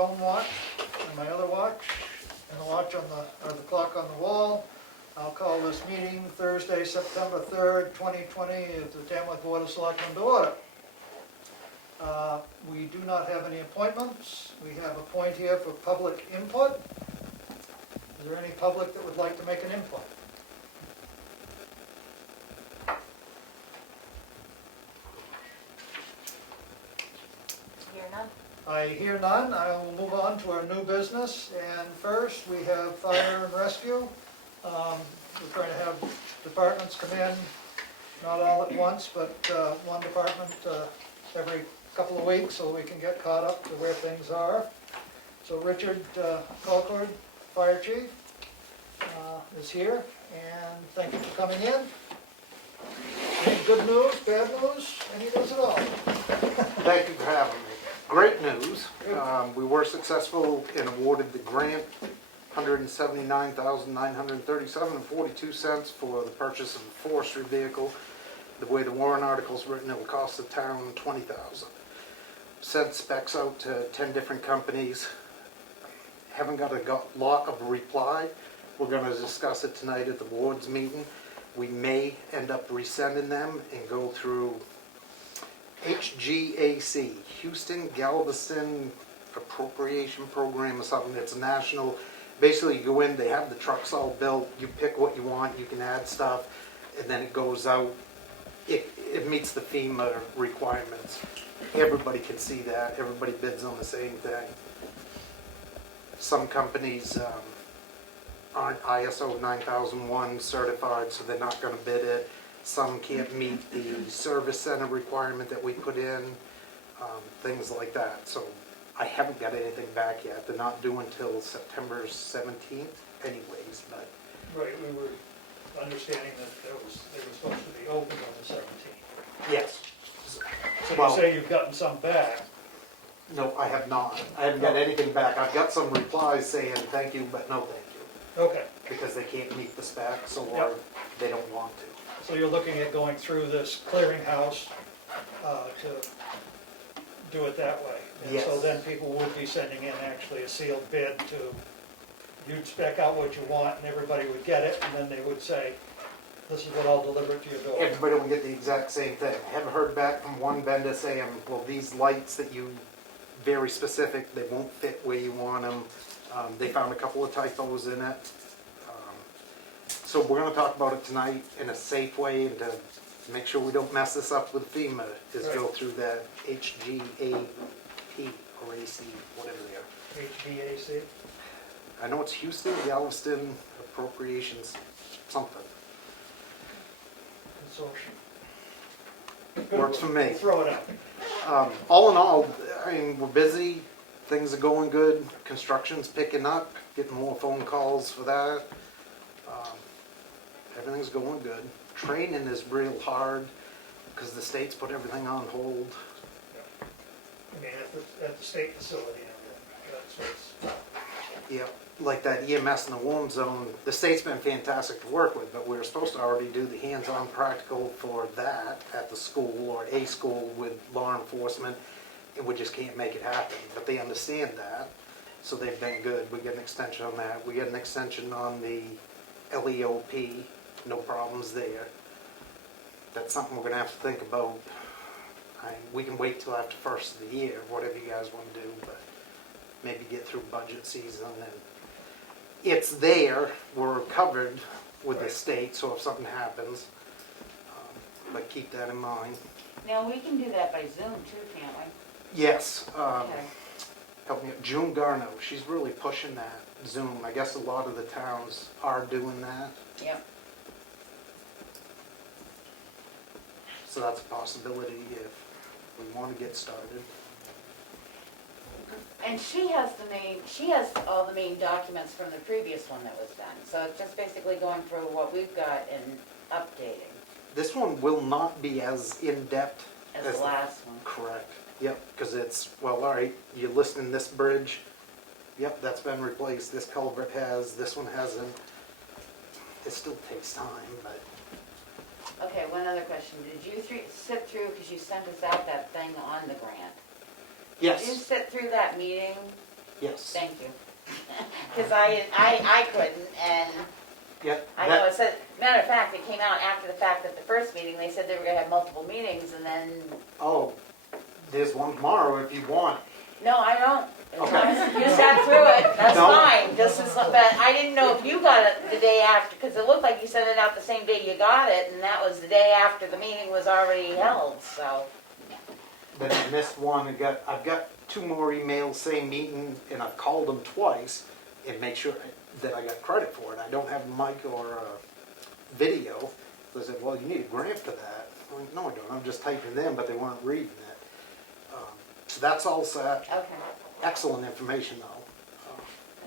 phone watch and my other watch, and the watch on the clock on the wall. I'll call this meeting Thursday, September 3rd, 2020, at the Tamworth Board of Selectmen to order. We do not have any appointments. We have a point here for public input. Is there any public that would like to make an input? Hear none? I hear none. I will move on to our new business. And first, we have fire and rescue. We're trying to have departments come in, not all at once, but one department every couple of weeks so we can get caught up to where things are. So Richard Colcord, Fire Chief, is here, and thank you for coming in. Any good news, bad news, any news at all? Thank you for having me. Great news. We were successful and awarded the grant, $179,937.42 for the purchase of a forestry vehicle. The way the warrant article's written, it will cost the town $20,000. Sent specs out to 10 different companies. Haven't got a lot of reply. We're going to discuss it tonight at the board's meeting. We may end up resending them and go through HGAC, Houston Galveston Appropriation Program or something. It's national. Basically, you go in, they have the trucks all built, you pick what you want, you can add stuff, and then it goes out. It meets the FEMA requirements. Everybody can see that. Everybody bids on the same thing. Some companies aren't ISO 9001 certified, so they're not going to bid it. Some can't meet the service center requirement that we put in, things like that. So I haven't got anything back yet. They're not due until September 17th anyways, but... Right, we were understanding that they were supposed to be open on the 17th. Yes. So you Well, say you've gotten some back. no, I have not. I haven't got anything back. I've got some replies saying thank you, but no thank you. Okay, Because they can't meet the specs or Yep. they don't want to. so you're looking at going through this clearinghouse to do it that way. And Yes. so then people would be sending in actually a sealed bid to, you'd spec out what you want and everybody would get it, and then they would say, this is what I'll deliver to your door. Everybody will get the exact same thing. I haven't heard back from one vendor saying, well, these lights that you, very specific, they won't fit where you want them. They found a couple of typos in it. So we're going to talk about it tonight in a safe way, and to make sure we don't mess this up with FEMA, is go through that HGAP or AC, whatever they are. HVAC? I know it's Houston Galveston Appropriations something. Consortium. Works for me. We'll throw it out. All in all, I mean, we're busy, things are going good, construction's picking up, getting more phone calls for that. Everything's going good. Training is real hard because the state's put everything on hold. I mean, at the state facility, that's what's, Yeah, like that EMS in the warm zone, the state's been fantastic to work with, but we were supposed to already do the hands-on practical for that at the school or a school with law enforcement, and we just can't make it happen. But they understand that, so they've been good. We get an extension on that. We get an extension on the LEOP, no problems there. That's something we're gonna have to think about. We can wait till after first of the year, whatever you guys want to do, but maybe get through budget season, and it's there, we're covered with the state, so if something happens, but keep that in mind. Now, we can do that by Zoom too, can't we? Yes, Okay. help me, June Garno, she's really pushing that Zoom. I guess a lot of the towns are doing that, Yep. so that's a possibility if we want to get started. And she has all the main documents from the previous one that was done. So it's just basically going through what we've got and updating This one will not be as in-depth as the last one. Correct. Yep, because it's, well, all right, you're listing this bridge. Yep, that's been replaced. This culvert has, this one hasn't. It still takes time, but Okay, one other question. Did you sit through, because you sent us out that thing on the grant? Did you yes, sit through that meeting Yes. Thank you. Because I couldn't, and Yeah. I know it said, matter of fact, it came out after the fact at the first meeting, they said they were gonna have multiple meetings, and then, Oh, there's one tomorrow if you want. no, I don't. As Okay. long as you sat through it, that's No. fine, just as, but I didn't know if you got it the day after, because it looked like you sent it out the same day you got it, and that was the day after the meeting was already held, so. But I missed one. I've got 2 more emails, same meeting, and I've called them twice and make sure that I got credit for it. I don't have a mic or a video. So I said, well, you need a grant for that. I'm like, no, I don't. I'm just typing them, but they weren't reading it. So that's all set. Okay, Excellent information, though.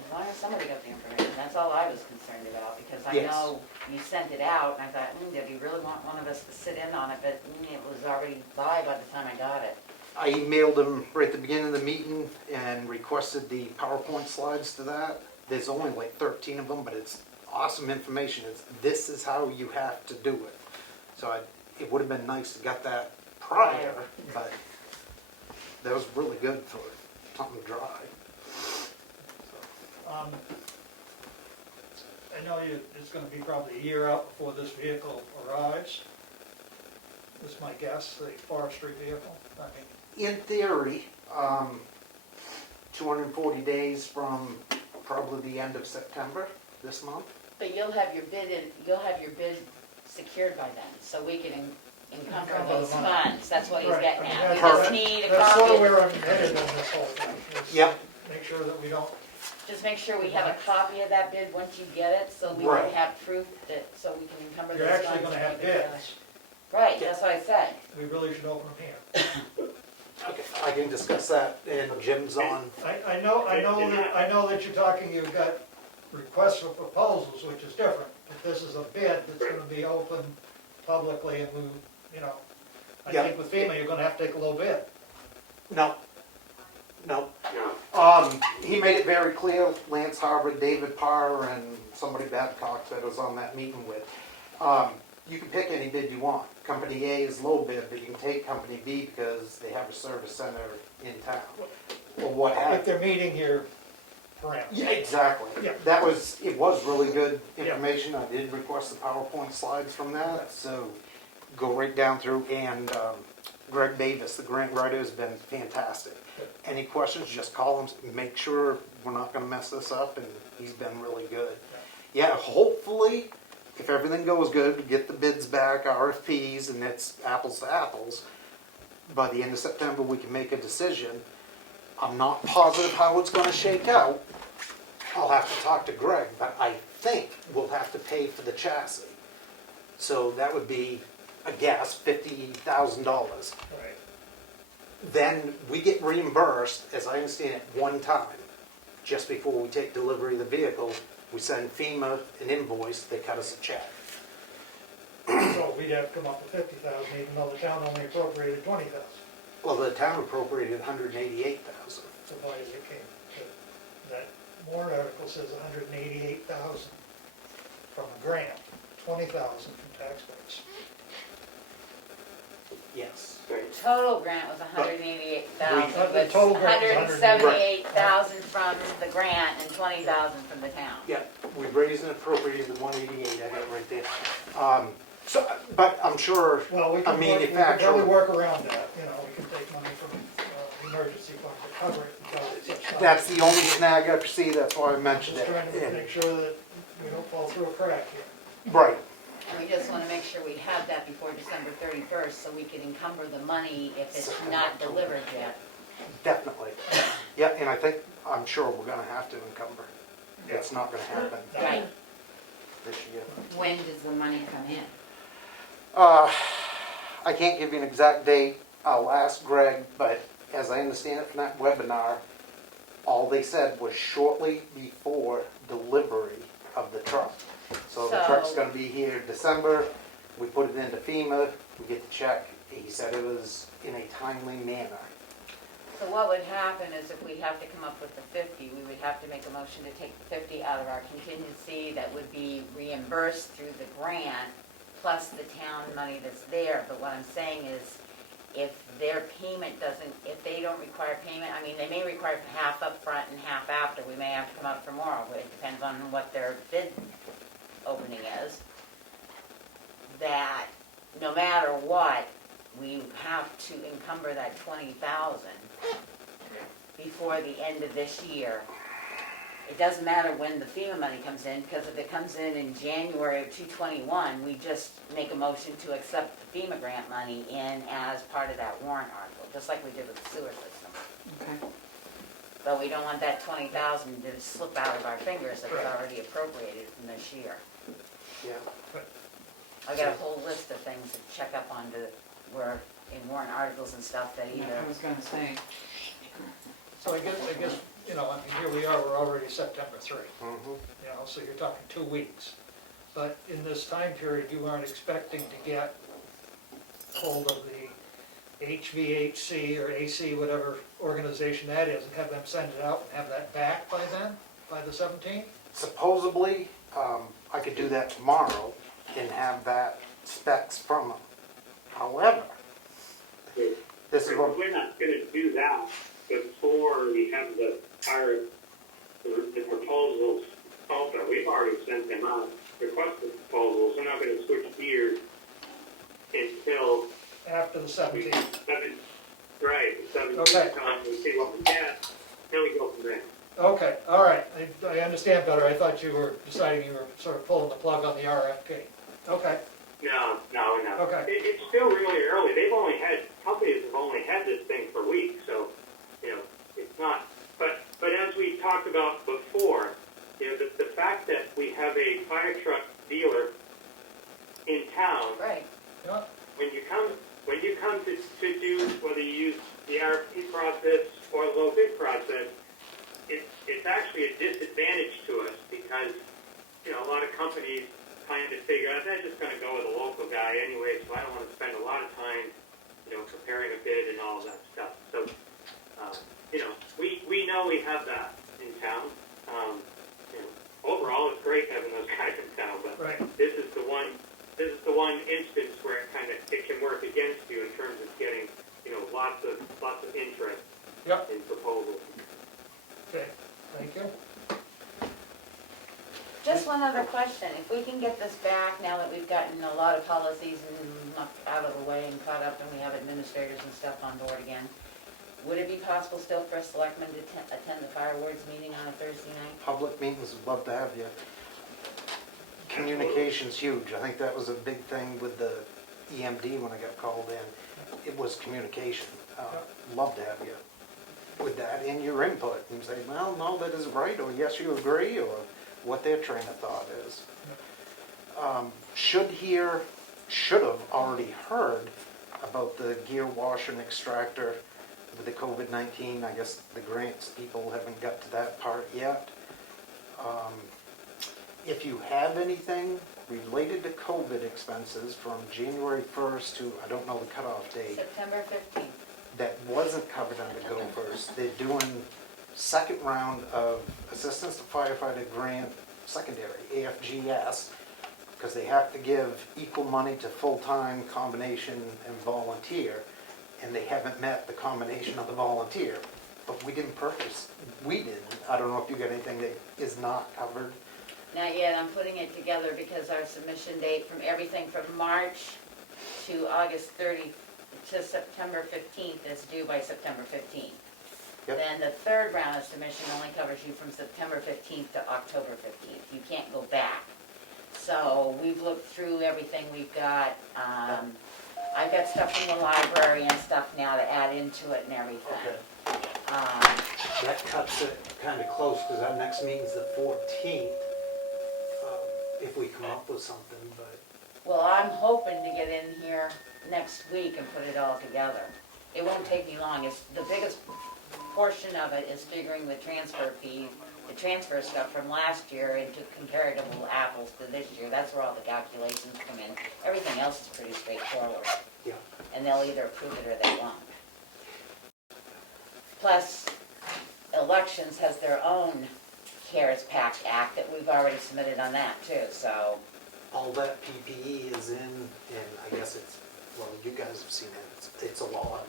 as long as somebody got the information, that's all I was concerned about, because I Yes. know you sent it out, and I thought, did you really want one of us to sit in on it, but it was already by the time I got it. I emailed them right at the beginning of the meeting and requested the PowerPoint slides to that. There's only like 13 of them, but it's awesome information. This is how you have to do it. So it would have been nice to get that prior, but that was really good for something dry. I know it's gonna be probably a year out before this vehicle arrives. Is my guess, the forestry vehicle. I mean, In theory, 240 days from probably the end of September this month. But you'll have your bid secured by then, so we can encumber Encumber those the money. funds, that's what he's right, getting I mean, at. We that's- just need a That's sort of copy, where I'm headed in this whole thing. is Yep. Make sure that we don't, just make sure we have a copy of that bid once you get it, so we can Right. have proof that, so we can encumber you're those funds. actually gonna have and keep it bids. Right, that's what I said. We really should open them here. Okay, I can discuss that in Jim's on. I know that you're talking, you've got requests for proposals, which is different. If this is a bid that's gonna be open publicly and we, I Yeah. think with FEMA, you're gonna have to take a low bid. No. He made it very clear, Lance Harvard, David Parr, and somebody Babcock that I was on that meeting with. You can pick any bid you want. Company A is low bid, but you can take Company B because they have a service center in town. Or what If have you. they're meeting your parameters. Yeah, exactly. Yeah. It was really good Yeah. information. I did request the PowerPoint slides from that, so go right down through. And Greg Davis, the grant writer, has been fantastic. Any questions, just call him, make sure we're not gonna mess this up, and he's been really good. Yeah, hopefully, if everything goes good, we get the bids back, RFPs, and it's apples to apples. By the end of September, we can make a decision. I'm not positive how it's gonna shake out. I'll have to talk to Greg, but I think we'll have to pay for the chassis. So that would be, a guess, $50,000. Right. Then we get reimbursed, as I understand it, one time. Just before we take delivery of the vehicle, we send FEMA an invoice, they cut us a check. So we'd have to come up with 50,000, even though the town only appropriated 20,000. Well, the town appropriated $188,000. So why did it came, that warrant article says 188,000 from a grant, 20,000 from taxpayers. Yes. Total grant was $188,000. The total grant was $178,000 from the grant and $20,000 from the town. Yeah, we raised and appropriated the 188, I got it right there. But I'm sure Well, we a can manufacturer. probably work around that, we can take money from emergency fund to cover it until it's such time. That's the only snag I see, that's why I mentioned Just it. trying to And- make sure that we don't fall through a crack here. Right, And we just wanna make sure we have that before December 31st, so we can encumber the money if it's not delivered yet. definitely. Yeah, and I'm sure we're gonna have to encumber. It's not gonna happen Right. this year. When does the money come in? I can't give you an exact date, I'll ask Greg, but as I understand it from that webinar, all they said was shortly before delivery of the truck. So the truck's So- gonna be here December, we put it into FEMA, we get the check, he said it was in a timely manner. So what would happen is if we have to come up with the 50, we would have to make a motion to take the 50 out of our contingency that would be reimbursed through the grant, plus the town money that's there. But what I'm saying is, if their payment doesn't, if they don't require payment, I mean, they may require half up front and half after, we may have to come up for more, but it depends on what their bid opening is, that no matter what, we have to encumber that 20,000 before the end of this year. It doesn't matter when the FEMA money comes in, because if it comes in January of 2021, we just make a motion to accept the FEMA grant money in as part of that warrant article, just like we did with the sewer system. Okay. But we don't want that 20,000 to slip out of our fingers that was already appropriated from this year. Yeah. I got a whole list of things to check up on where in warrant articles and stuff that either. I was gonna say, So I guess, you know, I mean, here we are, we're already September 3, Mhm. you know, so you're talking 2 weeks. But in this time period, you aren't expecting to get hold of the HVAC or AC, whatever organization that is, and have them send it out and have that back by then, by the 17th? Supposedly, I could do that tomorrow and have that specs from them. However, this is what, We're not gonna do that before we have the proposals out there. We've already sent them out, requested proposals. We're not gonna switch gears until After the 17th? right, the 17th, Okay. we see what we get, then we go from there. Okay, all right, I understand better. I thought you were deciding you were sort of pulling the plug on the RFP. Okay, No. Okay. It's still really early. Companies have only had this thing for weeks, so, you know, it's not, but as we talked about before, you know, the fact that we have a fire truck dealer in town, Right. yeah, when you come to do, whether you use the RFP process or the low bid process, it's actually a disadvantage to us because, you know, a lot of companies kind of figure out they're just gonna go with a local guy anyway, so I don't wanna spend a lot of time, you know, preparing a bid and all of that stuff. So, you know, we know we have that in town. You know, overall, it's great having those guys in town, but right. this is the one instance where it can work against you in terms of getting, you know, lots of interest Yep, in proposals. okay, thank you. Just one other question, if we can get this back now that we've gotten a lot of policies and knocked out of the way and caught up and we have administrators and stuff on board again, would it be possible still for a selectman to attend the fire wards meeting on a Thursday night? public meetings would love to have you. Communication's huge. I think that was a big thing with the EMD when I got called in. It was communication. Love to have you with that and your input and say, well, no, that isn't right, or yes, you agree, or what their train of thought is. Should have already heard about the gear wash and extractor with the COVID-19. I guess the grants people haven't got to that part yet. If you have anything related to COVID expenses from January 1st to, I don't know the cutoff date, September 15th. that wasn't covered under Go First, they're doing second round of Assistance to Firefighter Grant Secondary, AFGS, because they have to give equal money to full-time, combination, and volunteer, and they haven't met the combination of the volunteer. But we didn't purchase, we didn't. I don't know if you got anything that is not covered. Not yet, I'm putting it together because our submission date from everything from March to August 30 to September 15th is due by September 15th. Yep. Then the third round of submission only covers you from September 15th to October 15th. You can't go back. So we've looked through everything we've got. I've got stuff from the library and stuff now to add into it and everything. That cuts it kind of close, because our next meeting's the 14th, if we come up with something, but... Well, I'm hoping to get in here next week and put it all together. It won't take me long. It's the biggest portion of it is figuring the transfer fee, the transfer stuff from last year into comparable apples to this year. That's where all the calculations come in. Everything else is pretty straightforward. Yeah. And they'll either approve it or they won't. Plus, elections has their own CARES Pact Act that we've already submitted on that too, so. All that PPE is in, and I guess it's Well, you guys have seen it, it's a lot.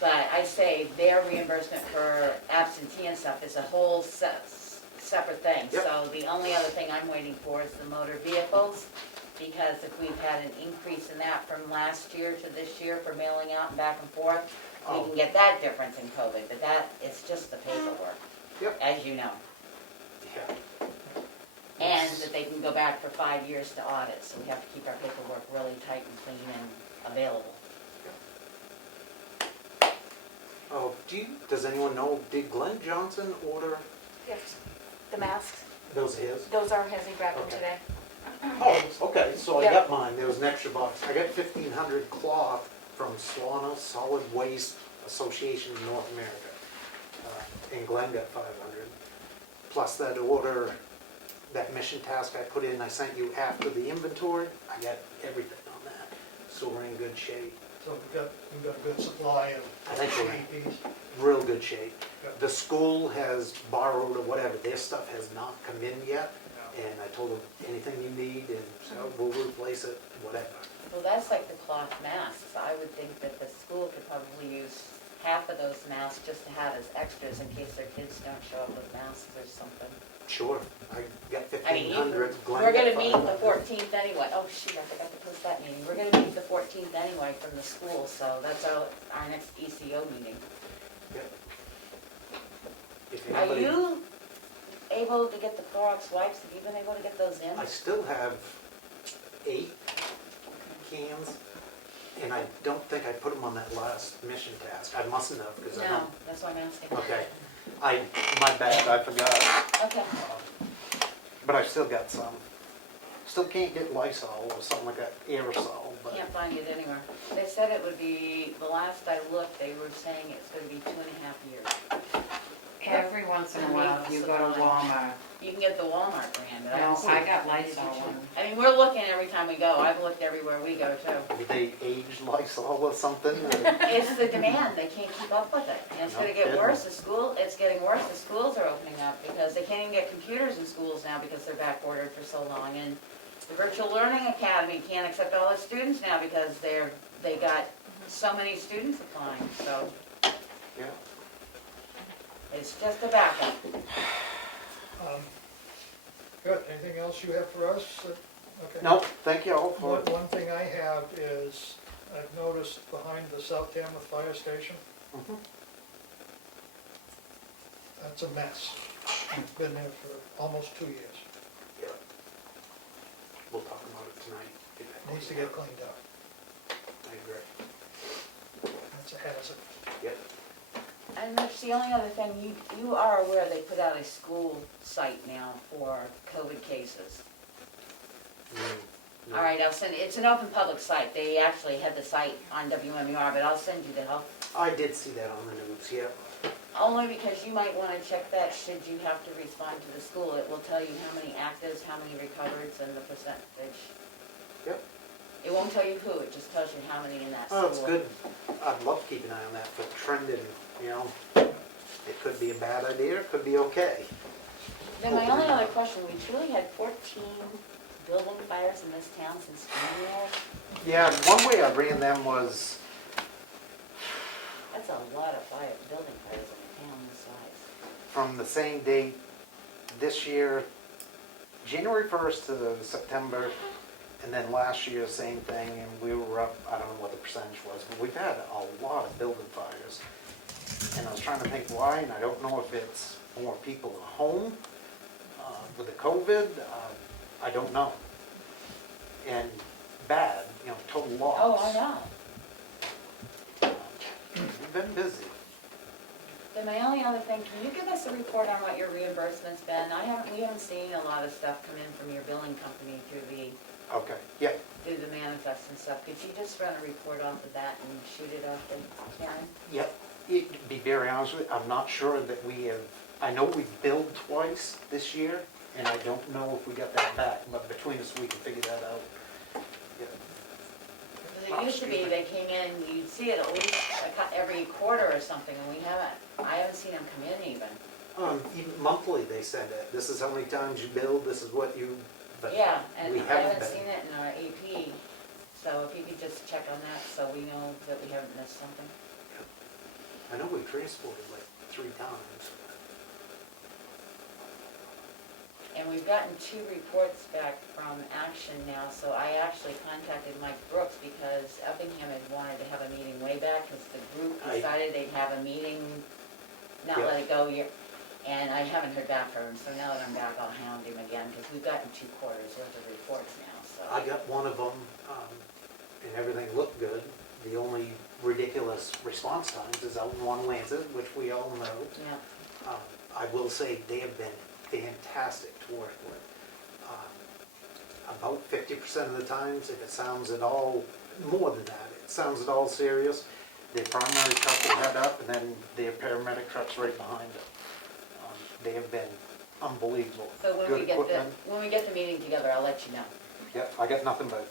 But I say their reimbursement for absentee and stuff is a whole separate thing. Yep. So the only other thing I'm waiting for is the motor vehicles, because if we've had an increase in that from last year to this year for mailing out and back and forth, we Oh. can get that difference in COVID, but that is just the paperwork, Yep. as you know. Yeah. And that they can go back for 5 years to audit, so we have to keep our paperwork really tight and clean and available. Oh, does anyone know, did Glenn Johnson order Yes, the masks, those his? those are his, he grabbed them Okay. today. Oh, okay, so I Yep. got mine, there was an extra box. I got 1,500 cloth from Swana Solid Waste Association of North America. And Glenn got 500. Plus that order, that mission task I put in, I sent you after the inventory, I got everything on that. So we're in good shape, So we've got a good supply of I think we're APs. real good shape. Yep. The school has borrowed or whatever, their stuff has not come in yet. Yeah. And I told them, anything you need, and so we'll replace it, whatever. Well, that's like the cloth masks. I would think that the school could probably use half of those masks just to have as extras in case their kids don't show up with masks or something. Sure, I got I mean, 1,500. Glenn we're got gonna meet the 500. 14th anyway. Oh, shoot, I forgot to post that meeting. We're gonna meet the 14th anyway from the school, so that's our next ECO meeting. Yep. If Are anybody- you able to get the Clorox wipes? Have you been able to get those in? I still have 8 cans, and I don't think I put them on that last mission task. I mustn't have, because I No, don't. that's what I'm asking. Okay, my bad, I forgot. Okay. But I still got some. Still can't get Lysol or something like that, aerosol, but Can't find it anywhere. They said it would be, the last I looked, they were saying it's gonna be 2.5 years. Every once in a while, you go to Walmart. You can get the Walmart brand, but I No, don't see I it. got Lysol one. I mean, we're looking every time we go. I've looked everywhere we go too. maybe they aged Lysol or something. or- It's the demand, they can't keep up with it. And it's gonna get worse, it's getting worse, the schools are opening up because they can't even get computers in schools now because they're back ordered for so long. And the Virtual Learning Academy can't accept all its students now because they got so many students applying, so Yeah. it's just a backup. Good, anything else you have for us? Okay. No, thank you all for, One thing I have is, I've noticed behind the South Tamworth Fire Station, Mhm. that's a mess. It's been there for almost 2 years. Yeah. We'll talk about it tonight. Get that Needs to cleaned get cleaned up. up. I agree. That's a hazard. Yep. And that's the only other thing, you are aware they put out a school site now for COVID cases. No. All right, I'll send, it's an open public site. They actually had the site on WMUR, but I'll send you the help. I did see that on the news, yeah. Only because you might want to check that should you have to respond to the school. It will tell you how many actives, how many recovereds, and the percentage. Yep. It won't tell you who, it just tells you how many in that school. Oh, it's good. I'd love to keep an eye on that for trending, you know. It could be a bad idea, it could be okay. Then my only other question, we truly had 14 building fires in this town since January? Yeah, one way I ran them was, That's a lot of building fires in a town this size. from the same date this year, January 1st to September, and then last year, same thing, and we were up, I don't know what the percentage was, but we've had a lot of building fires. And I was trying to think why, and I don't know if it's more people at home with the COVID, I don't know. And bad, you know, total loss. Oh, I know. We've been busy. Then my only other thing, can you give us a report on what your reimbursement's been? We haven't seen a lot of stuff come in from your billing company Okay, yeah, through the manifest and stuff. Could you just run a report off of that and shoot it off to Karen? yep. To be very honest with you, I'm not sure that we have, I know we billed twice this year, and I don't know if we got that back, but between us, we can figure that out. Yeah. Because it used to be, they came in, you'd see it at least every quarter or something, and I haven't seen them come in even. Even monthly, they said that, this is how many times you billed, this is what you, but Yeah, and we I haven't haven't been. seen it in our AP So if you could just check on that, so we know that we haven't missed something. I know we transported like 3 times. And we've gotten 2 reports back from Action now, so I actually contacted Mike Brooks because Effingham had wanted to have a meeting way back, because the group decided they'd have a meeting, not Yep. let it go yet. And I haven't heard back from him, so now that I'm back, I'll hound him again, because we've gotten 2 quarters worth of reports now, so. I got one of them, and everything looked good. The only ridiculous response times is out in One Lancet, which we all know. Yeah, I will say they have been fantastic to work with. About 50% of the times, if it sounds at all, more than that, it sounds at all serious, their primary truck will head up and then their paramedic truck's right behind it. They have been unbelievable. so when Good we get the, equipment. when we get the meeting together, I'll let you know. Yep, I got nothing but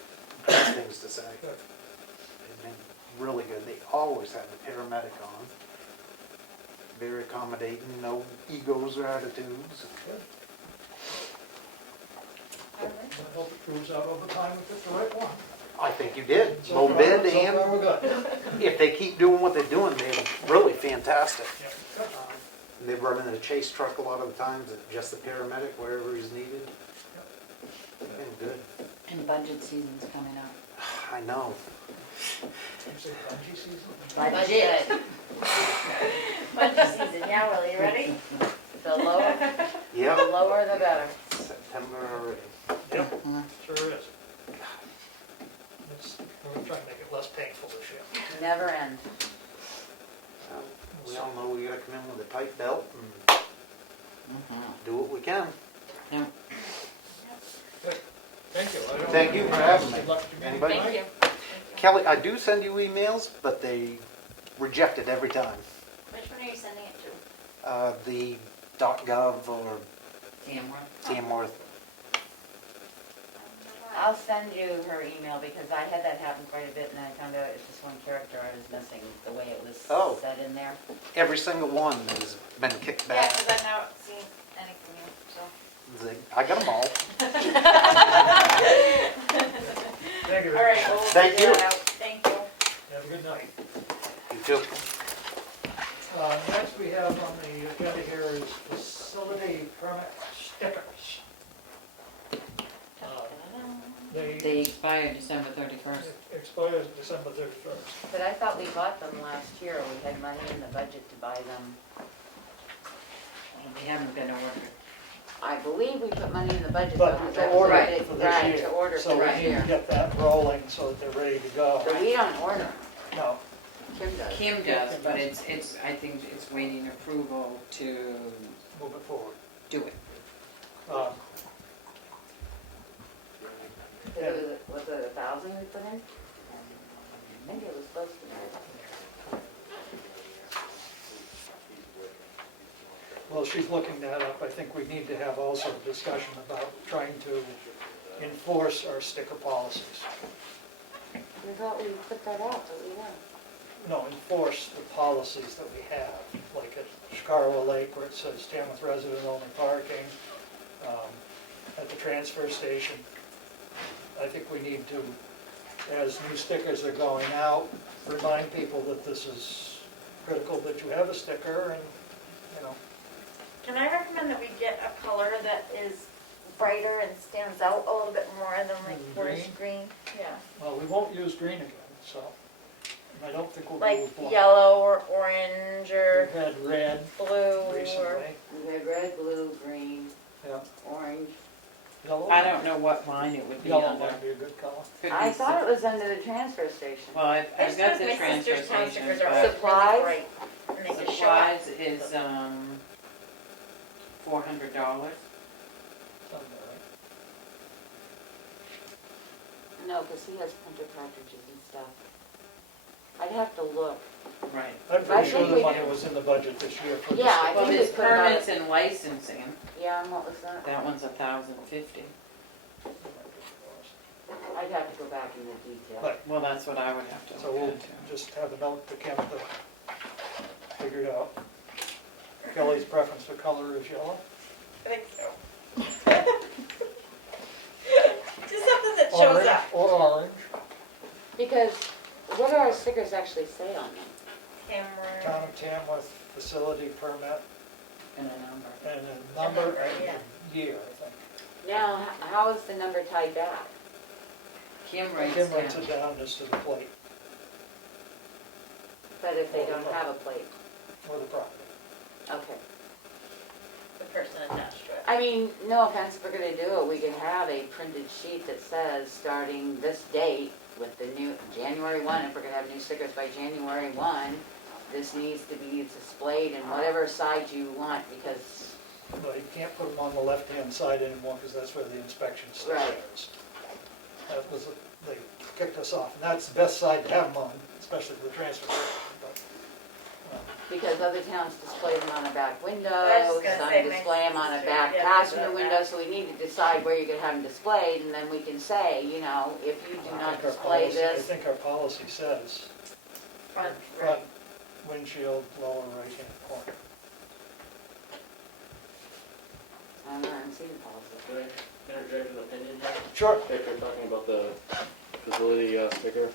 good things to say. Good. They've been really good. They always have the paramedic on. Very accommodating, no egos or attitudes. Good. I hope it proves out over time if it's the right one. I think you did. So Low far- bid, so far and we're good. if they keep doing what they're doing, they're really fantastic. Yeah. Good. They're running a chase truck a lot of the times, just the paramedic wherever he's needed. Been good. And budget season's coming up. I know. You say bungee season? Budget. Budget season, yeah, Willie, you ready? The lower, the Yep, lower the better. September already. Yep, sure is. We're gonna try to make it less painful this year. Never end. Well, we all know we gotta come in with a tight belt and do what we can. Yeah. Good. Thank you. I don't- Thank you for having me. Good luck to you. Anybody? Thank you. Kelly, I do send you emails, but they reject it every time. Which one are you sending it to? The .gov or Tamworth. Tamworth. I'll send you her email, because I had that happen quite a bit, and I found out it's just one character I was missing, the way it was Oh. said in there. Every single one has been kicked Yeah, back. because I've not seen any from you, so. I got them all. Thank you. All right, we'll Thank figure you. that out. Thank you. Have a good night. You too. Next we have on the agenda here is facility permit stickers. They They expire December 31st. expire December 31st. But I thought we bought them last year, we had money in the budget to buy them. They haven't been ordered. I believe we put money in the budget. But though, 'cause to that was order right, it for this right, year. to order So for we this need to year. get that rolling so that they're ready to go. But we don't order them, No, Kim does. Kim does, but it's, I think it's waiting approval to move it forward. do it. Um, Was it 1,000 we put in? Maybe it was supposed to be. Well, she's looking that up. I think we need to have also a discussion about trying to enforce our sticker policies. We thought we put that out, but we weren't. No, enforce the policies that we have, like at Scarlet Lake where it says Tamworth resident only parking, at the transfer station. I think we need to, as new stickers are going out, remind people that this is critical that you have a sticker and, you know, Can I recommend that we get a color that is brighter and stands out a little bit more than like forest green? Yeah. well, we won't use green again, so, and I don't think we'll go Like with black. yellow or orange or We've had red blue or. recently, We had red, blue, green, yeah. orange. Yellow? I don't know what line it would be Yellow under. might be a good color. Could I be thought it was under the transfer station. Well, I've It's got because the my transfer sister's town station, stickers are but Supplies? really bright and they just show up. supplies is, $400. Sounds all right. No, because he has printer cartridges and stuff. I'd have to look. Right. I'm I pretty sure think the we money do. was in the budget this year for the Yeah, I stickers. Well, think there's we put about permits and licensing, Yeah, and what was that? that one's $1,050. I'd have to go back into detail. But, Well, that's what I would have to so look we'll into. just have a note to Kim to figure it out. Kelly's preference for color is yellow. I think so. Just something that shows Orange up. or orange. Because what do our stickers actually say on them? Tamworth. Town of Tamworth facility permit, And a number. and a number number, and yeah. a year, I think. Now, how is the number tied back? Kim writes Kim writes down. it down just to the plate But if they don't have a plate, or the property. okay. The person attached to it. I mean, no offense, if we're gonna do it, we could have a printed sheet that says, starting this date with the new, January 1, if we're gonna have new stickers by January 1, this needs to be displayed in whatever side you want, because, Well, you can't put them on the left-hand side anymore, because that's where the inspection sticker Right. is. That was, they kicked us off, and that's the best side to have them on, especially for the transfer station, but, because other towns display them on a back window, I was just gonna some say, my display them on a sister, back yeah, passenger does window, that. so we need to decide where you're gonna have them displayed, and then we can say, you know, if you do I not think our display policy- I this, think our policy says, Front, front right. windshield, lower right-hand corner. I don't know, I haven't seen the policy. Can I interject an opinion here? Sure. If you're talking about the facility sticker,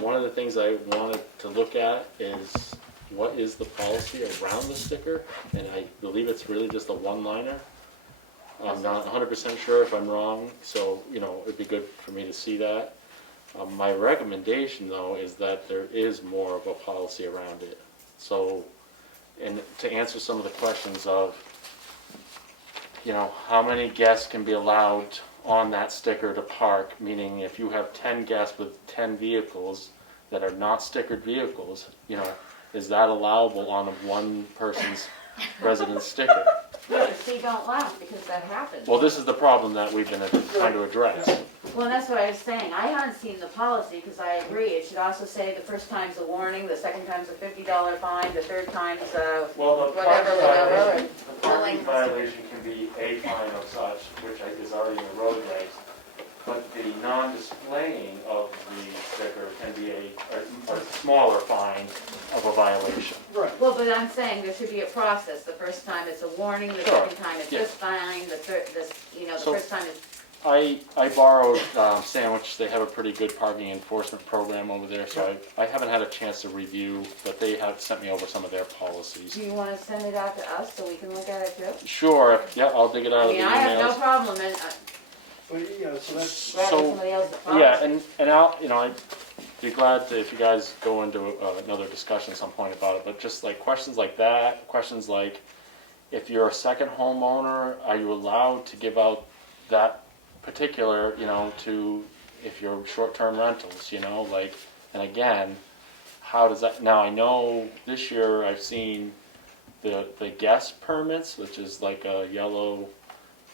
one of the things I wanted to look at is what is the policy around the sticker? And I believe it's really just a one-liner. I'm not 100% sure if I'm wrong, so, you know, it'd be good for me to see that. My recommendation, though, is that there is more of a policy around it. So, and to answer some of the questions of, you know, how many guests can be allowed on that sticker to park, meaning if you have 10 guests with 10 vehicles that are not stickered vehicles, you know, is that allowable on a one person's residence sticker? Yeah, but see, don't laugh, because that happens. Well, this is the problem that we've been trying to address. Well, that's what I was saying, I haven't seen the policy, because I agree, it should also say the first time's a warning, the second time's a $50 fine, the third time's Well, the whatever, whatever. and- parking violation can be a fine of such, which is already in the road regs. But the non-displaying of the sticker can be a smaller fine of a violation. Right. Well, but I'm saying there should be a process, the first time it's a warning, the Sure. second time it's Yeah. this fine, the third, this, you know, the So- first time is, I borrowed Sandwich, they have a pretty good parking enforcement program over there, so I haven't had a chance to review, but they have sent me over some of their policies. do you wanna send it out to us so we can look at it too? Sure, yeah, I'll dig it out I of the mean, I have no emails. problem in, Well, yeah, so that's, rather So, somebody else to follow. yeah, and I'll, you know, I'd be glad to, if you guys go into another discussion at some point about it, but just like questions like that, questions like, if you're a second homeowner, are you allowed to give out that particular, you know, to, if you're short-term rentals, you know, like, and again, how does that, now I know this year I've seen the guest permits, which is like a yellow,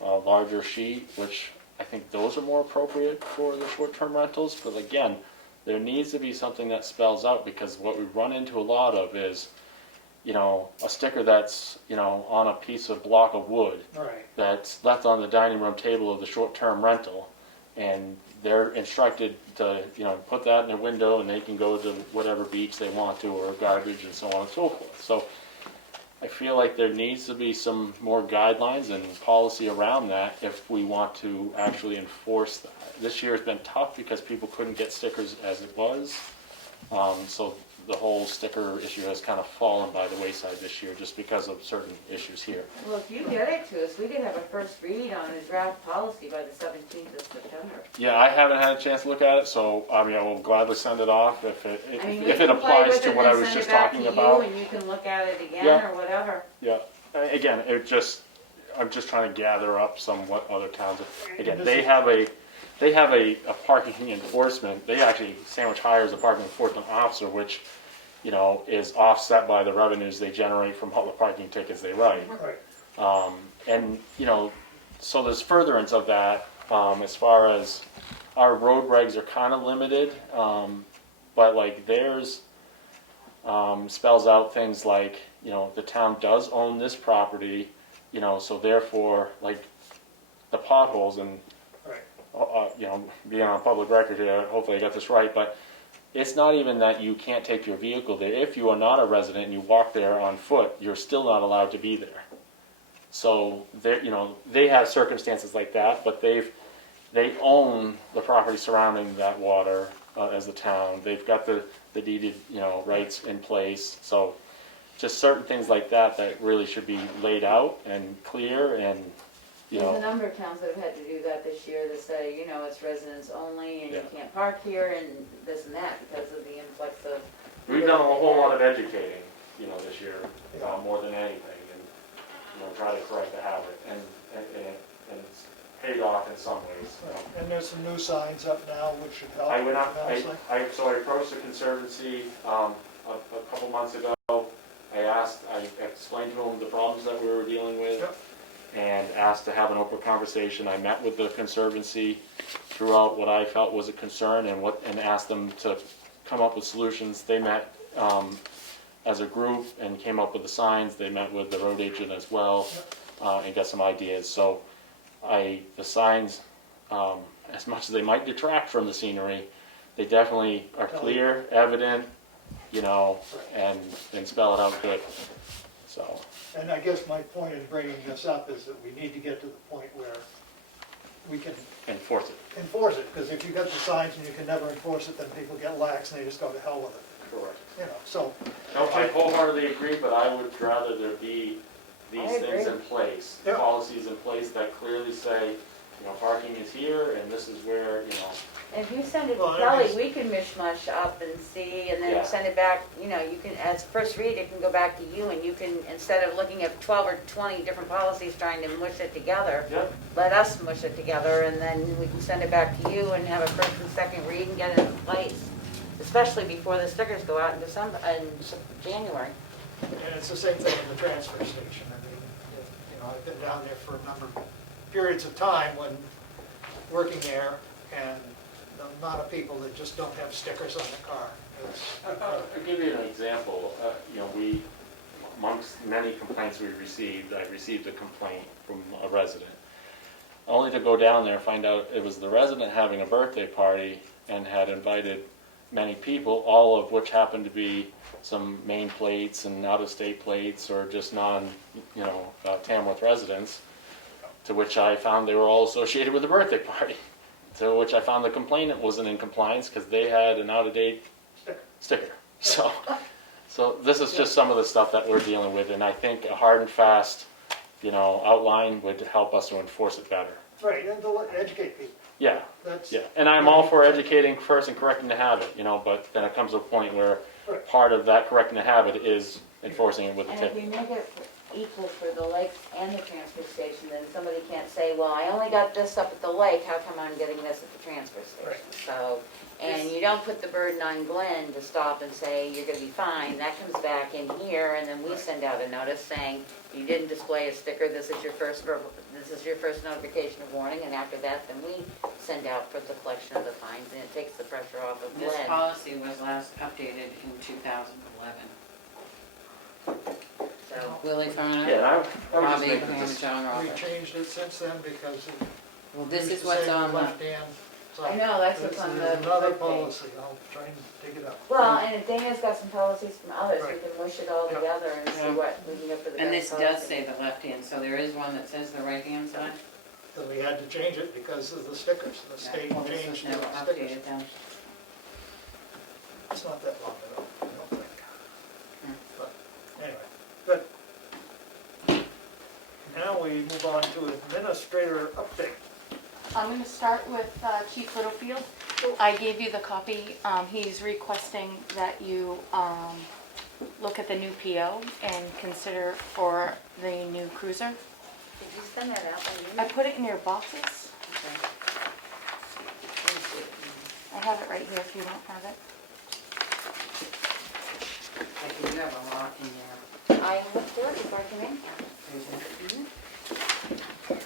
larger sheet, which I think those are more appropriate for the short-term rentals, but again, there needs to be something that spells out, because what we run into a lot of is, you know, a sticker that's, you know, on a piece of block of wood right. that's left on the dining room table of the short-term rental, and they're instructed to, you know, put that in their window and they can go to whatever beach they want to, or garbage and so on and so forth. So I feel like there needs to be some more guidelines and policy around that if we want to actually enforce that. This year has been tough because people couldn't get stickers as it was, so the whole sticker issue has kind of fallen by the wayside this year just because of certain issues here. Well, if you get it to us, we could have a first read on a draft policy by the 17th of September. Yeah, I haven't had a chance to look at it, so I mean, I will gladly send it off if it, I mean, if we it can play applies with to it what I and was send just it back talking to about. you, and you can look at it again Yeah. or whatever. Yeah, again, it just, I'm just trying to gather up some what other towns, again, This they is- have a parking enforcement, they actually, Sandwich hires a parking enforcement officer, which, you know, is offset by the revenues they generate from all the parking tickets they write. Right. And, you know, so there's furtherance of that, as far as our road regs are kind of limited, but like theirs spells out things like, you know, the town does own this property, you know, so therefore, like, the potholes and, Right. you know, being on public record here, hopefully I got this right, but it's not even that you can't take your vehicle there. If you are not a resident and you walk there on foot, you're still not allowed to be there. So they, you know, they have circumstances like that, but they own the property surrounding that water, as the town. They've got the deeded, rights in place. So just certain things like that that really should be laid out and clear and, There's a number of towns that have had to do that this year that say, it's residents only and you Yeah. can't park here and this and that because of the influx of. we've done a whole lot of educating, this year, more than anything, and, try to correct the habit. And it's paid off in some ways. And there's some new signs up now, which should help. I went up, immensely. so I approached the Conservancy, a couple months ago. I explained to them the problems that we were dealing with. Yep. And asked to have an open conversation. I met with the Conservancy throughout what I felt was a concern and asked them to come up with solutions. They met as a group and came up with the signs. They met with the road agent as well and got some ideas. So the signs, as much as they might detract from the scenery, they definitely are clear, evident, and spell it out good. So. And I guess my point in bringing this up is that we need to get to the point where we can Enforce it. enforce it, because if you got the signs and you can never enforce it, then people get lax and they just go to hell with it, Correct. so. No, I wholeheartedly agree, but I would rather there be these I things agree. in place, Yeah. policies in place that clearly say, parking is here and this is where, If you send it Well, to it Kelly, is- we can mishmash up and see, and then Yeah. send it back, you can, as first read, it can go back to you, and you can, instead of looking at 12 or 20 different policies trying to mush it together, Yep. let us mush it together, and then we can send it back to you and have a first and second read and get it in place, especially before the stickers go out in January. And it's the same thing in the transfer station. I mean, I've been down there for a number of periods of time when working there, and the amount of people that just don't have stickers on their car. I'll give you an example. We, amongst many complaints we received, I received a complaint from a resident. Only to go down there and find out it was the resident having a birthday party and had invited many people, all of which happened to be some Maine plates and out-of-state plates or just Tamworth residents, to which I found they were all associated with the birthday party. To which I found the complainant wasn't in compliance because they had an out-of-date sticker. So this is just some of the stuff that we're dealing with, and I think a hard and fast, outline would help us to enforce it better. Right, and to educate people. Yeah, That's. yeah, and I'm all for educating first and correcting the habit, but then it comes to a point where Right. part of that correcting the habit is enforcing it with a And if ticket. we make it equal for the lake and the transfer station, then somebody can't say, well, I only got this up at the lake, how come I'm getting this at the transfer Right. station? So, and you don't put the burden on Glenn to stop and say, you're gonna be fine, that comes back in here, and then we send out a notice saying, you didn't display a sticker, this is your first notification of warning, and after that, then we send out for the collection of the fines, and it takes the pressure off of This Glenn. policy was last updated in 2011. So, Willie Farner? Yeah, and I would just Probably make going the to town We office. changed it since then because it Well, this used is to what's say on the, left-hand side. I know, that's This what's on is the another web page. policy, I'll try and dig it up. Well, and Dana's got some policies from others, we Right. can mush it all Yeah. together and see Yeah. what we can get for the best and this policy. does say the left hand, so there is one that says the right hand side? So we had to change it because of the stickers, the state Well, this was changed never the stickers. updated then. It's not that long ago, I don't think. Hmm. But, anyway, good. Now we move on to administrator update. I'm going to start with Chief Littlefield. I gave you the copy. He's requesting that you look at the new PO and consider for the new cruiser. Did you send that out when you? I put it in your boxes. Okay. Let me see it. I have it right here if you don't have it. Like you have a lot in there. I looked for it before I came in. There's a-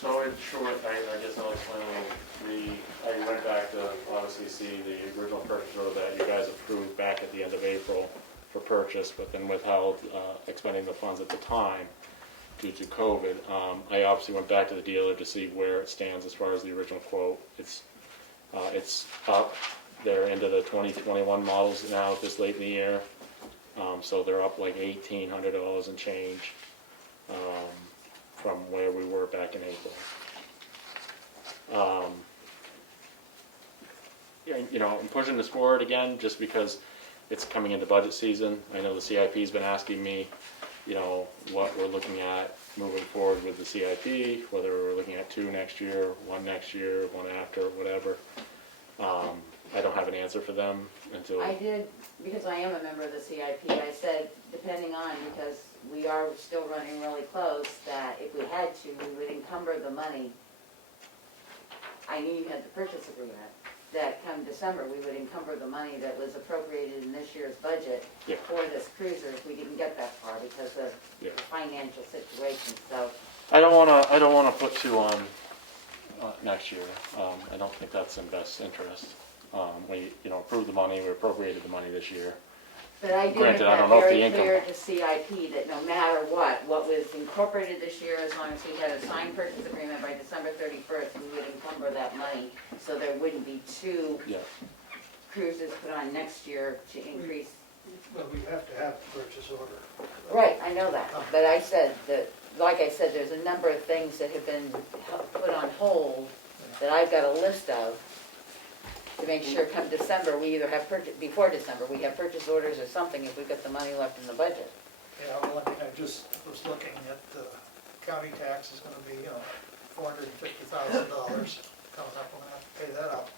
So in short, I guess I'll explain a little. I went back to obviously see the original purchase order that you guys approved back at the end of April for purchase, but then withheld expending the funds at the time due to COVID. I obviously went back to the dealer to see where it stands as far as the original quote. It's up they're into the 2021 models now this late in the year. So they're up like $1,800 and change from where we were back in April. Yeah, you know, I'm pushing this forward again just because it's coming into budget season. I know the CIP's been asking me, you know, what we're looking at moving forward with the CIP, whether we're looking at 2 next year, 1 next year, 1 after, whatever. I don't have an answer for them until. I did, because I am a member of the CIP, I said, depending on, because we are still running really close, that if we had to, we would encumber the money. I knew you had the purchase agreement, that come December, we would encumber the money that was appropriated in this year's budget Yeah. for this cruiser if we didn't get that far because of Yeah. the financial situation, so. I don't wanna put 2 on next year. I don't think that's in best interest. We, you know, approved the money, we appropriated the money this year. But I did make Granted, I that don't know if the very income- clear to CIP that no matter what was incorporated this year, as long as we had a signed purchase agreement by December 31st, we would encumber that money, so there wouldn't be 2 Yeah. cruises put on next year to increase. But we have to have a purchase order. Right, I know that, but I said that, like I said, there's a number of things that have been put on hold that I've got a list of to make sure come December, we either have before December, we have purchase orders or something if we've got the money left in the budget. Yeah, well, I mean, I just was looking at the county tax is gonna be, you know, $450,000 coming up, we're gonna have to pay that up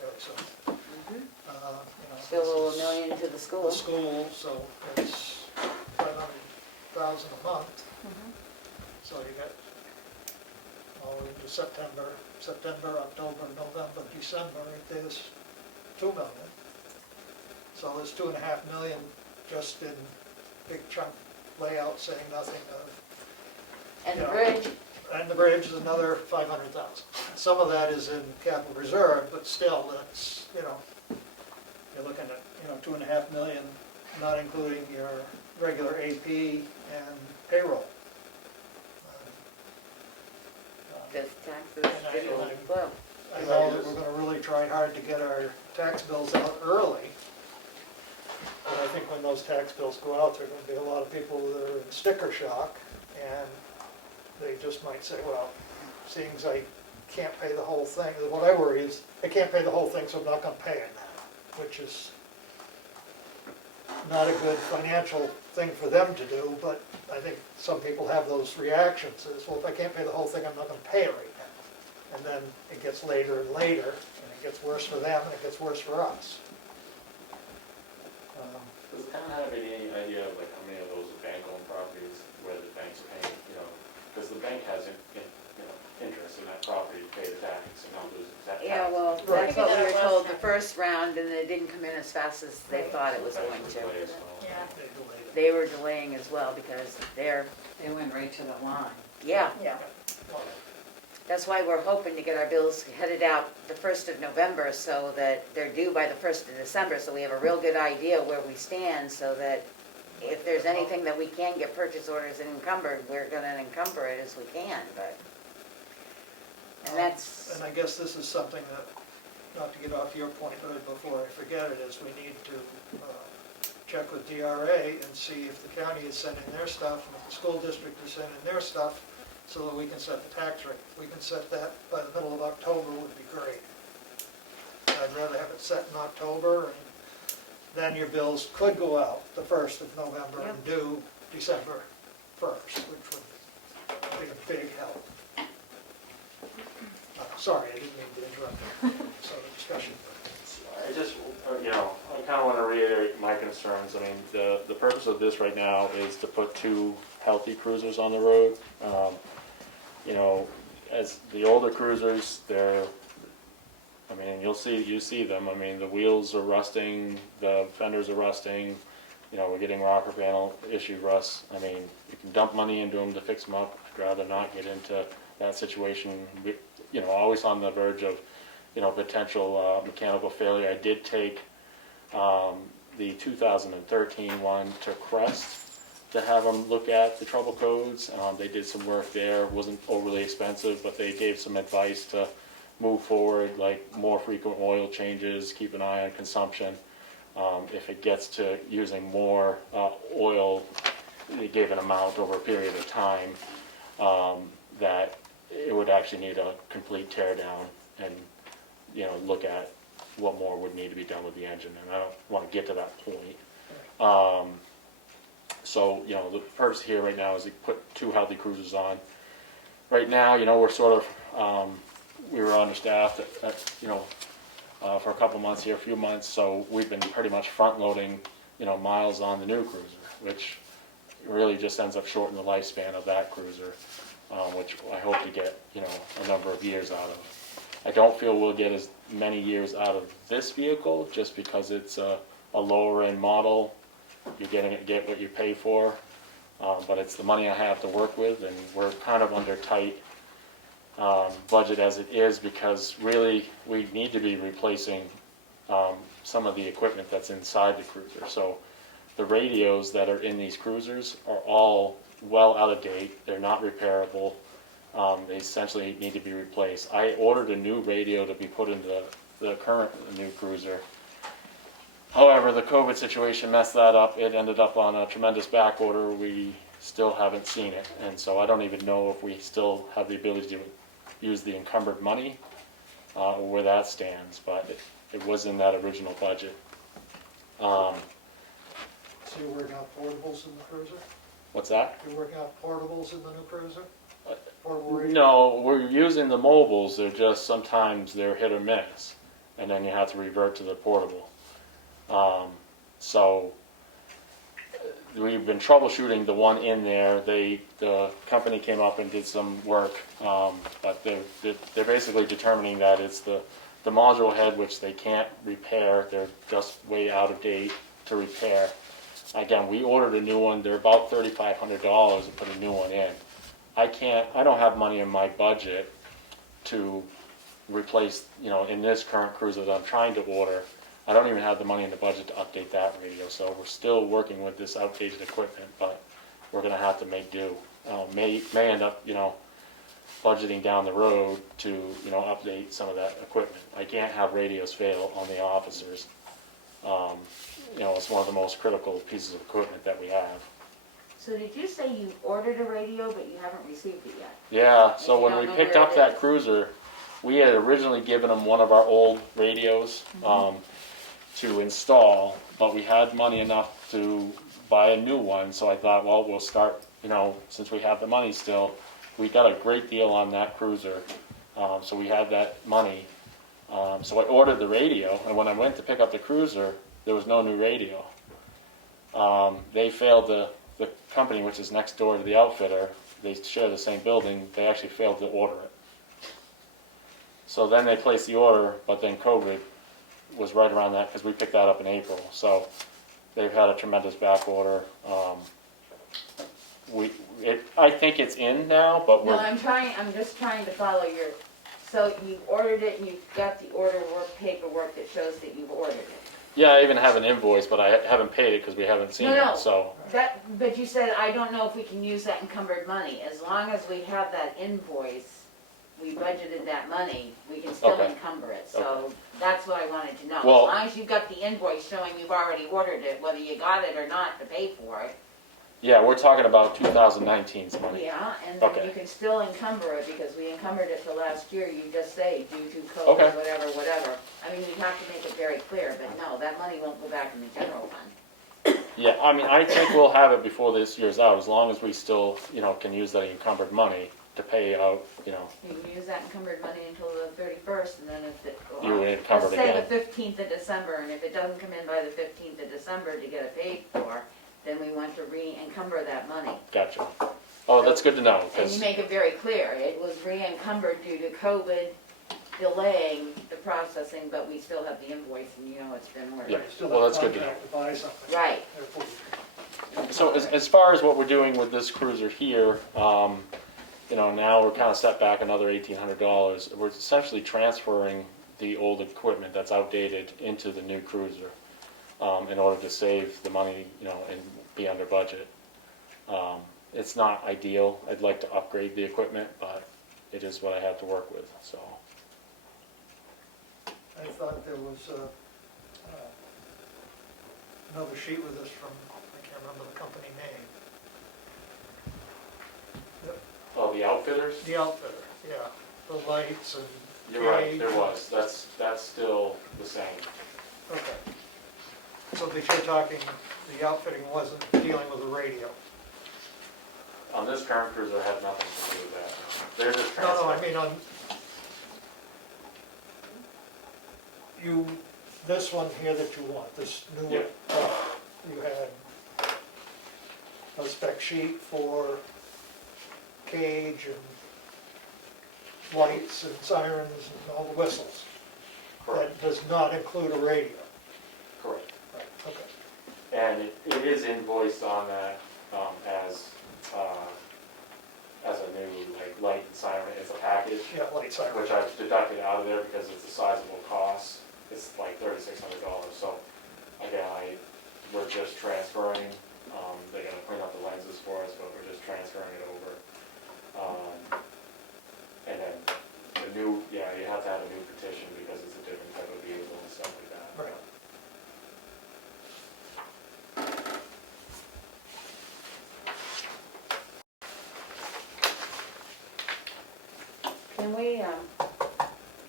very soon. You know, Still this a is million to the school. The school, so it's 500,000 a month. So you got all into September, October, November, December, right there's 2 million. So there's 2.5 million just in big chunk layout saying nothing of. And the Yeah. bridge, And the bridge is another 500,000. Some of that is in capital reserve, but still, that's, you know, you're looking at, you know, 2.5 million, not including your regular AP and payroll. the taxes, And I- well, I know that we're gonna really try hard to get our tax bills out early. But I think when those tax bills go out, there are gonna be a lot of people that are in sticker shock, and they just might say, well, seeing as I can't pay the whole thing, what I worry is, I can't pay the whole thing, so I'm not gonna pay it now, which is not a good financial thing for them to do, but I think some people have those reactions, is, well, if I can't pay the whole thing, I'm not gonna pay it right now. And then it gets later and later, and it gets worse for them, and it gets worse for us. Does the town have any idea of like how many of those are bank-owned properties where the bank's paying, you know, because the bank has, interest in that property to pay the tax and not lose that tax? yeah, well, Right. that's what we were told the first round, and it didn't come in as fast as they thought it was That's going the to. delay as well. Yeah, They delayed it. They were delaying as well because they're, They went right to the line. yeah, yeah. that's why we're hoping to get our bills headed out the 1st of November so that they're due by the 1st of December, so we have a real good idea where we stand, so that if there's anything that we can get purchase orders and encumbered, we're gonna encumber it as we can, but. And that's, And I guess this is something that, not to get off your point, but before I forget it, is we need to check with DRA and see if the county is sending their stuff, and if the school district is sending their stuff, so that we can set the tax rate. If we can set that by the middle of October, would be great. I'd rather have it set in October, and then your bills could go out the 1st of November and due December 1st, which would be a big help. Sorry, I didn't mean to interrupt the discussion. I just, I kind of want to reiterate my concerns. I mean, the purpose of this right now is to put 2 healthy cruisers on the road. As the older cruisers, I mean, you see them. I mean, the wheels are rusting, the fenders are rusting. We're getting rocker panel issue rust. I mean, you can dump money into them to fix them up. I'd rather not get into that situation. Always on the verge of, potential mechanical failure. I did take the 2013 one to Crest to have them look at the trouble codes. They did some work there. It wasn't overly expensive, but they gave some advice to move forward, like more frequent oil changes, keep an eye on consumption. If it gets to using more oil, a given amount over a period of time, that it would actually need a complete tear down and, you know, look at what more would need to be done with the engine, and I don't want to get to that point. So, you know, the first here right now is to put 2 healthy cruisers on. Right now, you know, we're sort of, we were understaffed you know, for a couple months here, a few months, so we've been pretty much front-loading, you know, miles on the new cruiser, which really just ends up shortening the lifespan of that cruiser, which I hope to get, you know, a number of years out of. I don't feel we'll get as many years out of this vehicle, just because it's a lower-end model. You're get what you pay for, but it's the money I have to work with, and we're kind of under tight budget as it is, because really we need to be replacing some of the equipment that's inside the cruiser. So the radios that are in these cruisers are all well out of date. They're not repairable. They essentially need to be replaced. I ordered a new radio to be put into the current new cruiser. However, the COVID situation messed that up. It ended up on a tremendous back order. We still haven't seen it, and so I don't even know if we still have the ability to use the encumbered money, where that stands, but it was in that original budget. So you're working out portables in the cruiser? What's that? You're working out portables in the new cruiser? Portable radio? No, we're using the mobiles. They're just, sometimes they're hit or miss, and then you have to revert to the portable. So we've been troubleshooting the one in there. The company came up and did some work, but they're basically determining that it's the module head, which they can't repair. They're just way out of date to repair. Again, we ordered a new one. They're about $3,500 to put a new one in. I don't have money in my budget to replace, you know, in this current cruiser that I'm trying to order. I don't even have the money in the budget to update that radio, so we're still working with this outdated equipment, but we're going to have to make do. May end up, you know, budgeting down the road to, you know, update some of that equipment. I can't have radios fail on the officers. You know, it's one of the most critical pieces of equipment that we have. So did you say you ordered a radio, but you haven't received it yet? Yeah, so And you when don't we know picked where up it that is? cruiser, we had originally given them one of our old radios to install, but we had money enough to buy a new one, so I thought, well, we'll start, you know, since we have the money still. We got a great deal on that cruiser, so we had that money. So I ordered the radio, and when I went to pick up the cruiser, there was no new radio. They failed the company, which is next door to the outfitter. They share the same building. They actually failed to order it. So then they placed the order, but then COVID was right around that, because we picked that up in April. So they've had a tremendous back order. I think it's in now, but No, I'm just trying to follow your, so you ordered it and you've got the order paperwork that shows that you've ordered it. yeah, I even have an invoice, but I haven't paid it because we haven't seen No. it. So But you said, I don't know if we can use that encumbered money. As long as we have that invoice, we budgeted that money, we can still Okay. encumber it. So that's what I wanted to know. Well- As long as you've got the invoice showing you've already ordered it, whether you got it or not to pay for it. yeah, we're talking about 2019's money. Yeah, and then Okay. you can still encumber it, because we encumbered it for last year, you just say, due to Okay. COVID, whatever. I mean, you have to make it very clear, but no, that money won't go back in the general fund. Yeah, I mean, I think we'll have it before this year's out, as long as we still, you know, can use that encumbered money to pay out, you know. You can use that encumbered money until the 31st, and then if it, You encumber it let's say again. the 15th of December, and if it doesn't come in by the 15th of December to get it paid for, then we want to re-encumber that money. Gotcha. Oh, that's good to know, And you because, make it very clear, it was re-encumbered due to COVID delaying the processing, but we still have the invoice, and you know it's been ordered. Yeah. You still Well, have that's good to contract to buy something. Right. Therefore, so as far as what we're doing with this cruiser here, you know, now we're kind of set back another $1,800. We're essentially transferring the old equipment that's outdated into the new cruiser, in order to save the money, you know, and be under budget. It's not ideal. I'd like to upgrade the equipment, but it is what I have to work with. So I thought there was another sheet with this from, I can't remember the company name. Oh, the outfitters? The outfitter, yeah, the lights and. You're right, gauge. there was. That's still the same. Okay. So that you're talking, the outfitting wasn't dealing with the radio? On this current cruiser, had nothing to do with that. They're just No, no, I transferring. mean on, this one here that you want, this new Yeah. you had a spec sheet for cage and lights and sirens and all the whistles. Correct, That does not include a radio. correct. Right, okay. And it is invoiced on that as a new like light and siren. It's a package, Yeah, light siren. which I've deducted out of there because it's a sizable cost. It's like $3,600. So again, we're just transferring. They're gonna clean up the lenses for us, but we're just transferring it over. And then the new, you have to have a new petition because it's a different type of vehicle and stuff like that. Right. Can we,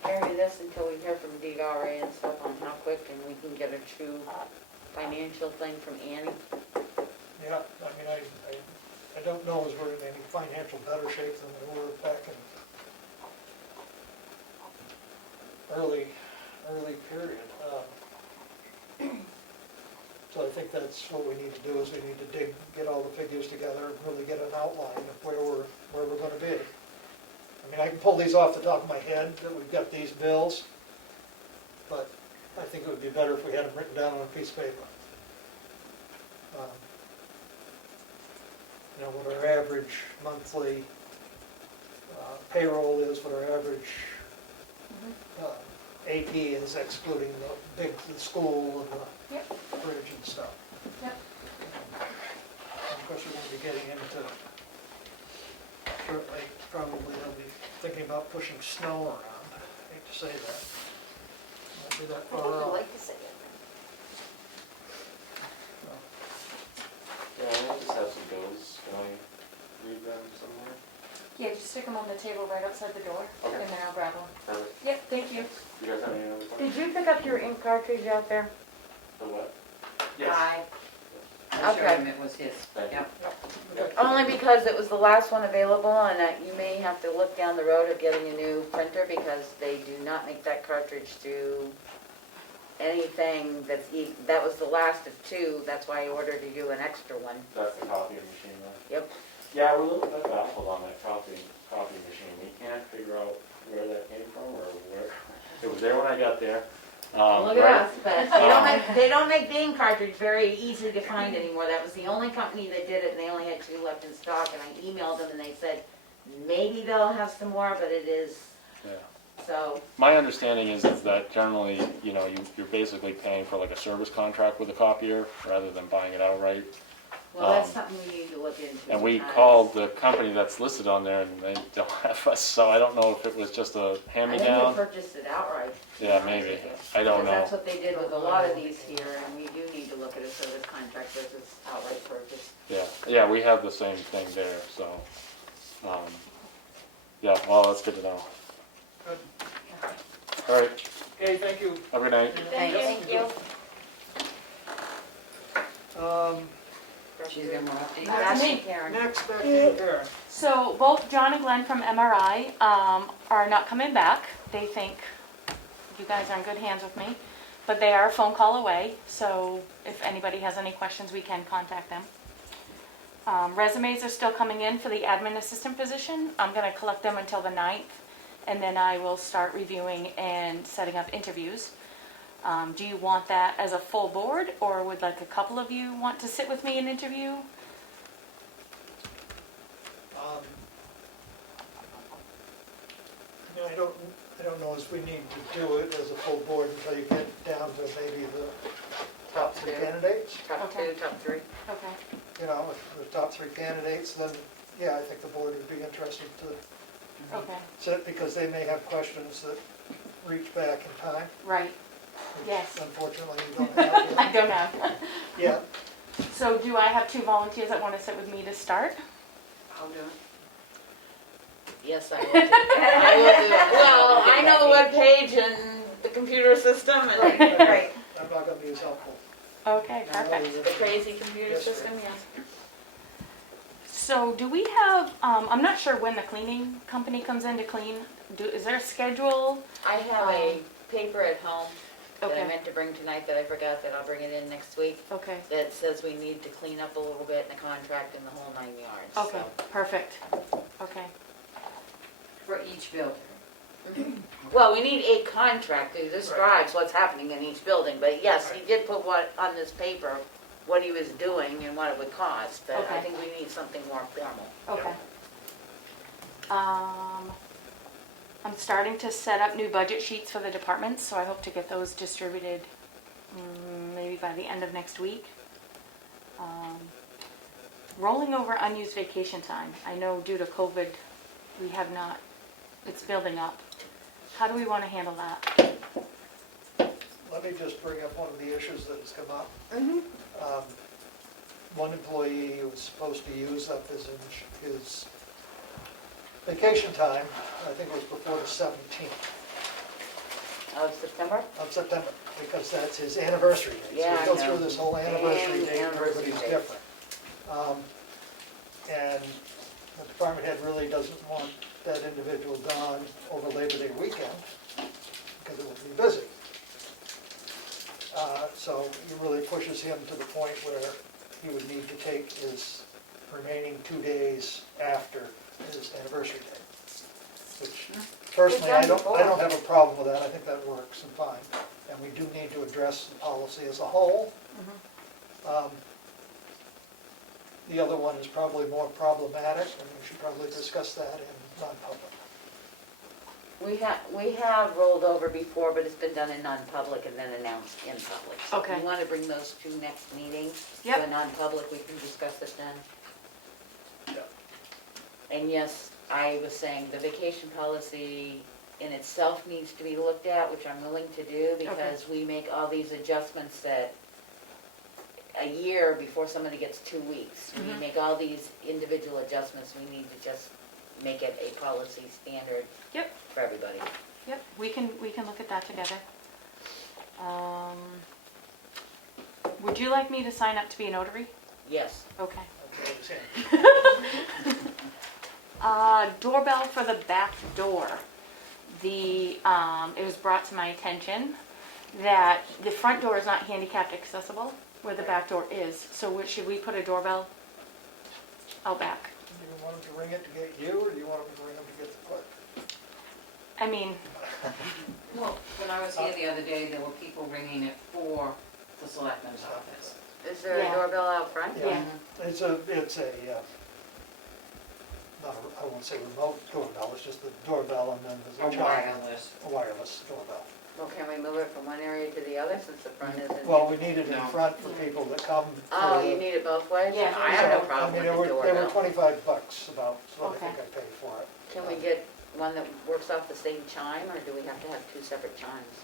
carry this until we hear from DRA and stuff on how quick and we can get a true financial thing from Annie? Yeah, I mean, I don't know as we're in any financial better shape than we were back in early period. So I think that's what we need to do, is we need to get all the figures together, and really get an outline of where we're gonna be. I mean, I can pull these off the top of my head, that we've got these bills, but I think it would be better if we had them written down on a piece of paper. You know, what our average monthly payroll is, what our average AP is, excluding the school and Yep. the bridge and stuff. Yep. And of course, we're going to be getting into, shortly, probably they'll be thinking about pushing snow around. I hate to say that. Won't be that I far think you out. like to say it. Yeah, I just have some bills. Can I read them somewhere? Yeah, just stick them on the table right outside the door, Okay. and then I'll grab one. Perfect. Yep, thank you. You guys have any other questions? Did you pick up your ink cartridge out there? For what? Aye. I showed Okay. him it was his, Thank you. yep. Only because it was the last one available, and you may have to look down the road of getting a new printer, because they do not make that cartridge do anything that was the last of two, that's why I ordered you an extra one. That's the copying machine then? Yep. Yeah, we're a little bit baffled on that copying machine. We can't figure out where that came from or where. It was there when I got there. Look at right? us, but they don't make the ink cartridge very easy to find anymore. That was the only company that did it, and they only had 2 left in stock, and I emailed them, and they said, maybe they'll have some more, but it is, Yeah. so. My understanding is that generally, you're basically paying for like a service contract with a copier rather than buying it outright. Well, that's something we need to look into. And we because called the company that's listed on there and they don't have us, so I don't know if it was just a I think we hand-me-down. purchased it outright. to be Yeah, honest maybe. with you. I don't Because know. that's what they did with a lot of these here, and we do need to look at a service contract versus outright purchase. Yeah, we have the same thing there, so, yeah, well, that's good to know. Good. All right, Okay, thank you. have a good night. Thanks. Thank you. She's got more updates. That's me. Karen. Next, back to you, Karen. So both John and Glenn from MRI are not coming back. They think you guys are in good hands with me, but they are a phone call away. So if anybody has any questions, we can contact them. Resumes are still coming in for the admin assistant position. I'm going to collect them until the 9th, and then I will start reviewing and setting up interviews. Do you want that as a full board, or would like a couple of you want to sit with me and interview? I don't know if we need to do it as a full board until you get down to maybe the top 3 candidates. Top Okay. 2, top 3. Okay. You know, if the top 3 candidates, then, yeah, I think the board would be interested to Okay. sit, because they may have questions that reach back in time. Right, which Yes. Unfortunately, you don't have I yet. don't know. Yeah, So do I have 2 volunteers that want to sit with me to start? I'll do it. Yes, I will. I will do it. Well, I know the webpage and the computer system and Right. I'm not gonna be as helpful. Okay, perfect. the crazy computer Yes, system, yes. So do we have, I'm not sure when the cleaning company comes in to clean. Is there a schedule? I have a paper at home that I Okay, meant to bring tonight that I forgot that I'll bring it in next week. okay, That says we need to clean up a little bit in the contract and the whole 9 yards. okay, so. perfect. Okay, For each building. Well, we need a contract that describes what's happening in each building, but yes, he did put what, on this paper, what he was doing and what it would cost, but I Okay. think we need something more formal. okay. I'm starting to set up new budget sheets for the departments, so I hope to get those distributed maybe by the end of next week. Rolling over unused vacation time. I know due to COVID, we have not, it's building up. How do we want to handle that? Let me just bring up one of the issues that has come up. Mm-hmm. One employee who was supposed to use up his vacation time, I think it was before the 17th Of September? of September, because that's his anniversary date. Yeah, So I we go know. through this whole anniversary Dang, date, and anniversary everybody's dates. different. And the department head really doesn't want that individual gone over Labor Day weekend, because it will be busy. So it really pushes him to the point where he would need to take his remaining 2 days after his anniversary day. Which personally, I don't have a problem with that, I think that works and fine. And we do need to address the policy as a whole. The other one is probably more problematic, and we should probably discuss that in non-public. We have rolled over before, but it's been done in non-public and then announced in public. So Okay. if you want to bring those two next meetings to Yep. a non-public, we can discuss it then. Yeah. And yes, I was saying the vacation policy in itself needs to be looked at, which I'm willing to do, because we make all these adjustments that a year before somebody gets 2 weeks. We make all these individual adjustments, we need to just make it a policy standard Yep. for everybody. Yep, we can look at that together. Would you like me to sign up to be a notary? Yes. Okay. Okay, it's in. Doorbell for the back door. It was brought to my attention that the front door is not handicapped accessible where the back door is. So should we put a doorbell out back? Do you want him to ring it to get you, or do you want him to ring him to get the clerk? I mean, Well, when I was here the other day, there were people ringing it for the selectmen's office. Is there Yeah. a doorbell out front? yeah, It's not a, I won't say remote doorbell, it's just the doorbell and then there's a Wireless. a wireless doorbell. Well, can we move it from one area to the other since the front isn't? Well, we need it in No. front for people that come. Oh, for you the- need it both ways? Yeah. I have no So, problem with I the mean, they were doorbell. $25 about, so I Okay. think I paid for it. Can we get one that works off the same chime, or do we have to have two separate chimes?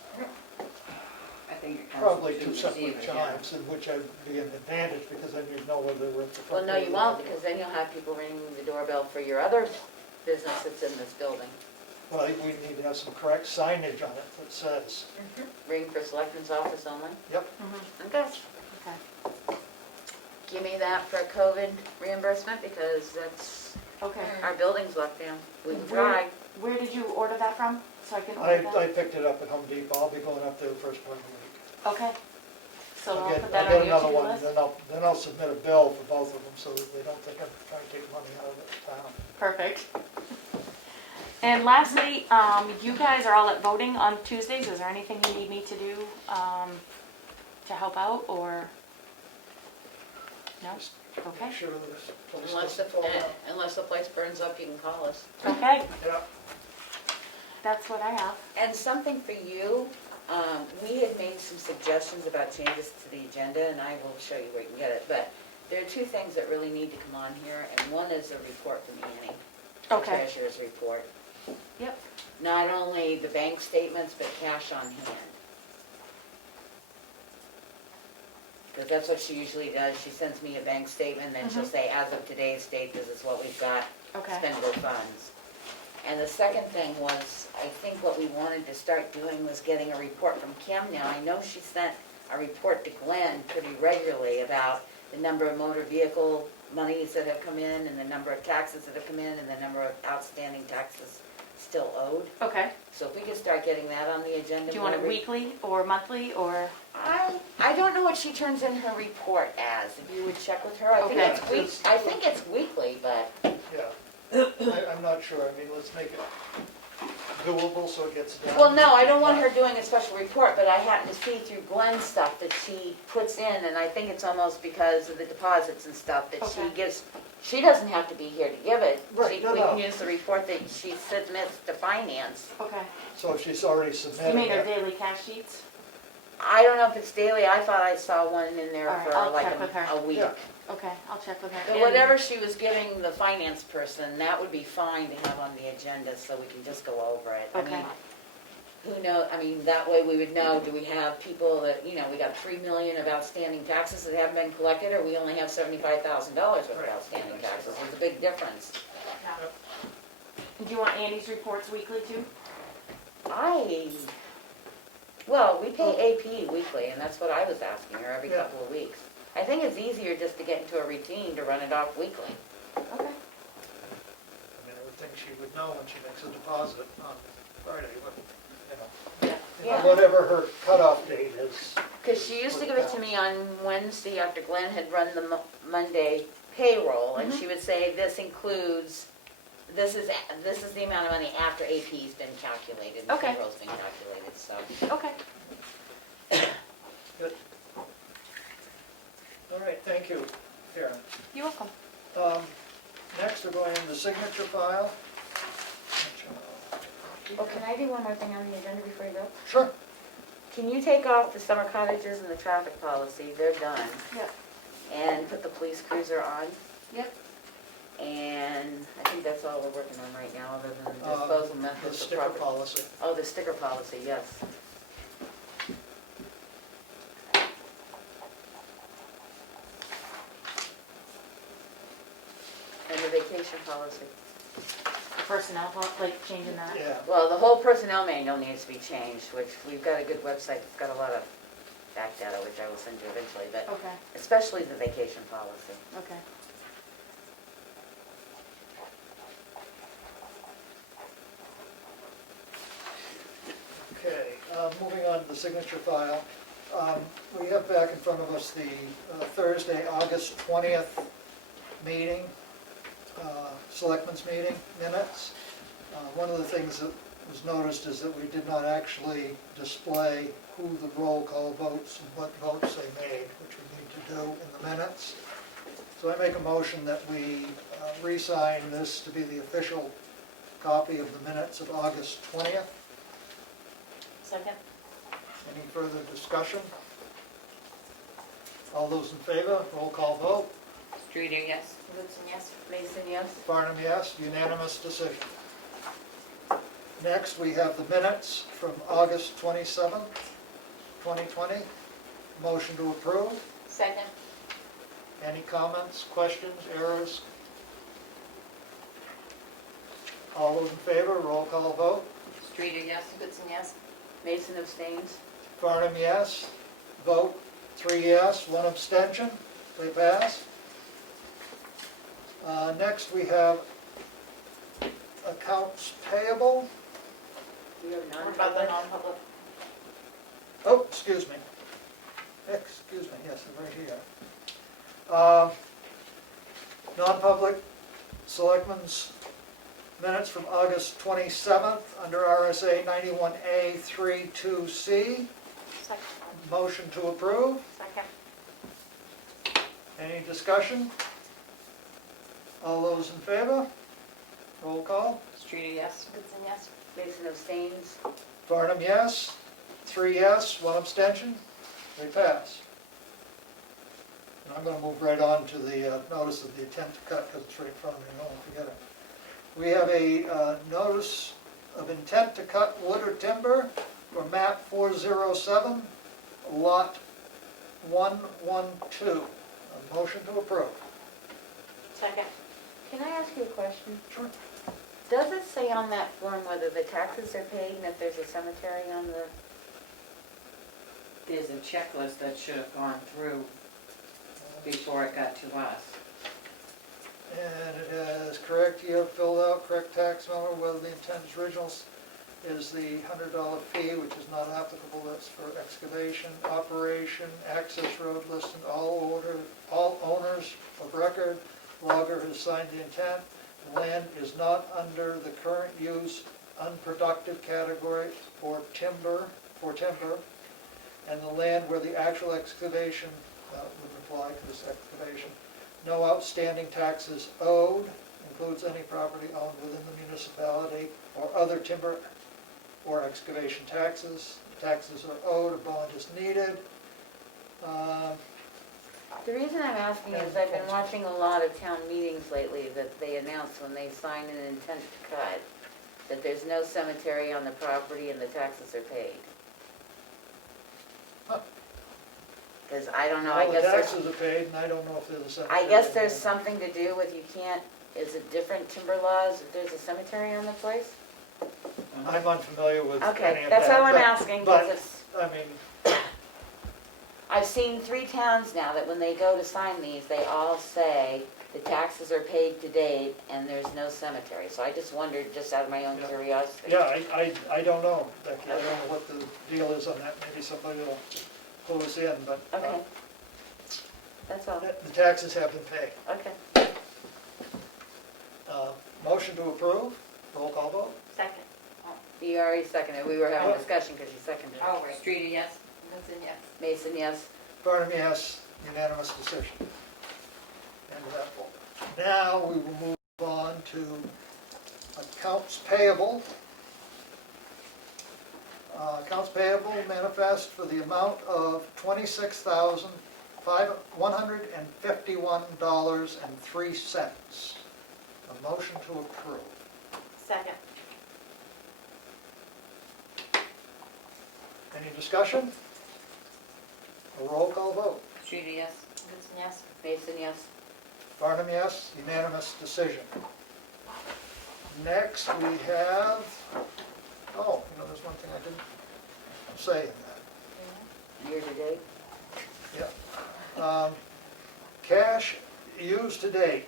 I think it comes Probably with two separate receivers, yeah. chimes, in which would be an advantage, because then you'd know whether we're at the Well, front. no, door you or the won't, back because door. then you'll have people ringing the doorbell for your other business that's in this building. Well, we need to have some correct signage on it that says, Ring for selectmen's office only? yep, Okay. okay, Give me that for COVID reimbursement, because that's, okay. our building's locked down. We can Where- try. Where did you order that from? So I can order that? I picked it up at Home Depot, I'll be going up there the first part of the week. Okay. So I'll I'll put get that on your another to-do one, list? then I'll submit a bill for both of them, so that they don't think I'm trying to take money out of the town. Perfect. And lastly, you guys are all at voting on Tuesdays. Is there anything you need me to do to help out, or? No? Just Okay. Make sure this place Unless doesn't fall out. the place burns up, you can call us. Okay, Yeah, that's what I have. And something for you, we had made some suggestions about changes to the agenda, and I will show you where you can get it, but there are two things that really need to come on here, and one is a report from Annie, the Okay. treasurer's report. Yep. not only the bank statements, but cash on hand. Because that's what she usually does. She sends me a bank statement, then she'll say, as of today's date, this is what we've got, Okay. spendable funds. And the second thing was, I think what we wanted to start doing was getting a report from Kim now. I know she sent a report to Glenn pretty regularly about the number of motor vehicle monies that have come in, and the number of taxes that have come in, and the number of outstanding taxes still owed. Okay. So if we could start getting that on the agenda. Do you want it more weekly or monthly or? I don't know what she turns in her report as, if you would check with her. Okay. I think it's weekly, but, Yeah. I'm not sure. I mean, let's make it doable so it gets done. well, no, I don't want her doing a special report, but I happen to see through Glenn's stuff that she puts in, and I think it's almost because of the deposits and stuff that she Okay. gives, she doesn't have to be here to give it. Right, no, We can no. use the report that she submits to finance. Okay. So if she's already You submitted mean their it, daily cash sheets? I don't know if it's daily, I thought I saw one in there All right, for I'll like check with her. a week. Yeah. Okay, I'll check with her. But And- whatever she was giving the finance person, that would be fine to have on the agenda, so we can just go over it. I Okay. mean, who knows, I mean, that way we would know, do we have people that, you know, we got 3 million of outstanding taxes that haven't been collected, or we only have $75,000 worth of Right. outstanding taxes? There's a big difference. Do you want Andy's reports weekly too? Well, we pay AP weekly, and that's what I was asking her, every Yeah. couple of weeks. I think it's easier just to get into a routine to run it off weekly. Okay. I mean, I would think she would know when she makes a deposit on Friday, but, you know, Yeah. whatever her cutoff date is. Because she used to give it to me on Wednesday after Glenn had run the Monday payroll, and she would say, this includes, this is the amount of money after AP's been calculated, and Okay. payroll's been calculated, so. Okay. Good. All right, thank you, Karen. You're welcome. Next, we're going into the signature file. Oh, can I do one more thing on the agenda before you go? Sure. Can you take off the summer cottages and the traffic policy, they're done, Yep. and put the police cruiser on? Yep. And I think that's all we're working on right now, other than The disposal methods of sticker property. policy. Oh, the sticker policy, yes. And the vacation policy. Personnel, like changing that? Yeah. Well, the whole personnel manual needs to be changed, which we've got a good website that's got a lot of back data, which I will send you eventually, but Okay, especially the vacation policy. okay. Okay, moving on to the signature file. We have back in front of us the Thursday, August 20th meeting, Selectmen's meeting minutes. One of the things that was noticed is that we did not actually display who the roll call votes and what votes they made, which we need to do in the minutes. So I make a motion that we re-sign this to be the official copy of the minutes of August 20th. Second? Any further discussion? All those in favor, roll call vote. Streeter, yes. Woodson, yes. Mason, yes. Farnham, yes, unanimous decision. Next, we have the minutes from August 27th, 2020. Motion to approve. Second. Any comments, questions, errors? All those in favor, roll call vote. Streeter, yes. Goodson, yes? Mason abstains. Farnham, yes. Vote, 3 yes, 1 abstention. They pass. Next, we have accounts payable. Do you have What none? about the non-public? Oh, excuse me. Excuse me, yes, I'm right here. Non-public selectmen's minutes from August 27th, under RSA 91A 32C. Second. Motion to approve. Second. Any discussion? All those in favor? Roll call. Streeter, yes. Goodson, yes? Mason abstains. Farnham, yes. 3 yes, 1 abstention. They pass. And I'm going to move right on to the notice of the intent to cut because it's right in front of me, I don't want to forget it. We have a notice of intent to cut wood or timber for map 407, lot 112. A motion to approve. Second. Can I ask you a question? Sure. Does it say on that form whether the taxes are paid and if there's a cemetery on the, There's a checklist that should have gone through before it got to us. And it has correct year filled out, correct tax number, whether the intent is original is the $100 fee, which is not applicable, that's for excavation, operation, access road listed, all owners of record, logger has signed the intent, the land is not under the current use unproductive category for timber, and the land where the actual excavation would apply to this excavation. No outstanding taxes owed, includes any property owned within the municipality or other timber or excavation taxes. Taxes are owed, a bond is needed. the reason I'm asking is I've been watching a lot of town meetings lately that they announce when they sign an intent to cut, that there's no cemetery on the property and the taxes are paid. Huh. Because I don't know, I All the guess there's, taxes are paid, and I don't know if there's a cemetery. I guess in there's there. something to do with you can't, is it different timber laws if there's a cemetery on the place? I'm unfamiliar with any of that. Okay, that's all I'm asking, but- because it's, I mean, I've seen 3 towns now that when they go to sign these, they all say the taxes are paid to date and there's no cemetery. So I just wondered, just out of my own Yeah. curiosity. yeah, I don't know, Becky, I don't know what the deal is on that, maybe somebody will pull us in, but Okay, that's all, the taxes have been paid. okay. Motion to approve, roll call vote? Second. You already seconded, we were having a discussion because you seconded. Oh, right. Streeter, yes? That's a yes. Mason, yes? Barnum, yes, unanimous decision. End of that vote. Now we will move on to accounts payable. Accounts payable manifest for the amount of $26,151.03. A motion to approve. Second. Any discussion? A roll call vote. Streeter, yes? That's a yes. Mason, yes? Barnum, yes, unanimous decision. Next, we have, there's one thing I didn't say in that. Year to date? Yeah. Cash used to date,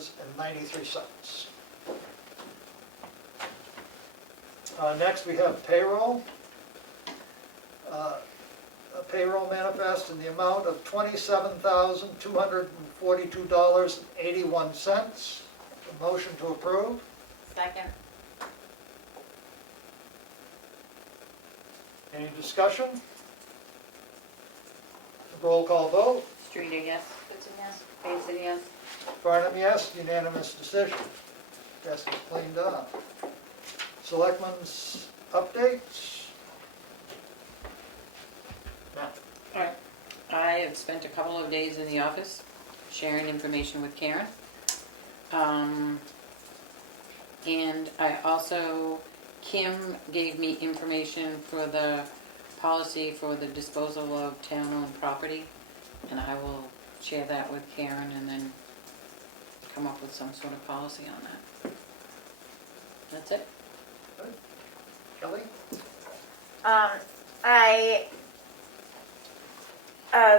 $6,574,798.93. Next, we have payroll. A payroll manifest in the amount of $27,242.81. A motion to approve. Second. Any discussion? Roll call vote. Streeter, yes? That's a yes. Mason, yes? Barnum, yes, unanimous decision. Desk is cleaned up. Selectmen's updates? Alright, I have spent a couple of days in the office sharing information with Karen. And I also, Kim gave me information for the policy for the disposal of town-owned property, and I will share that with Karen and then come up with some sort of policy on that. That's it. Good. Kelly? I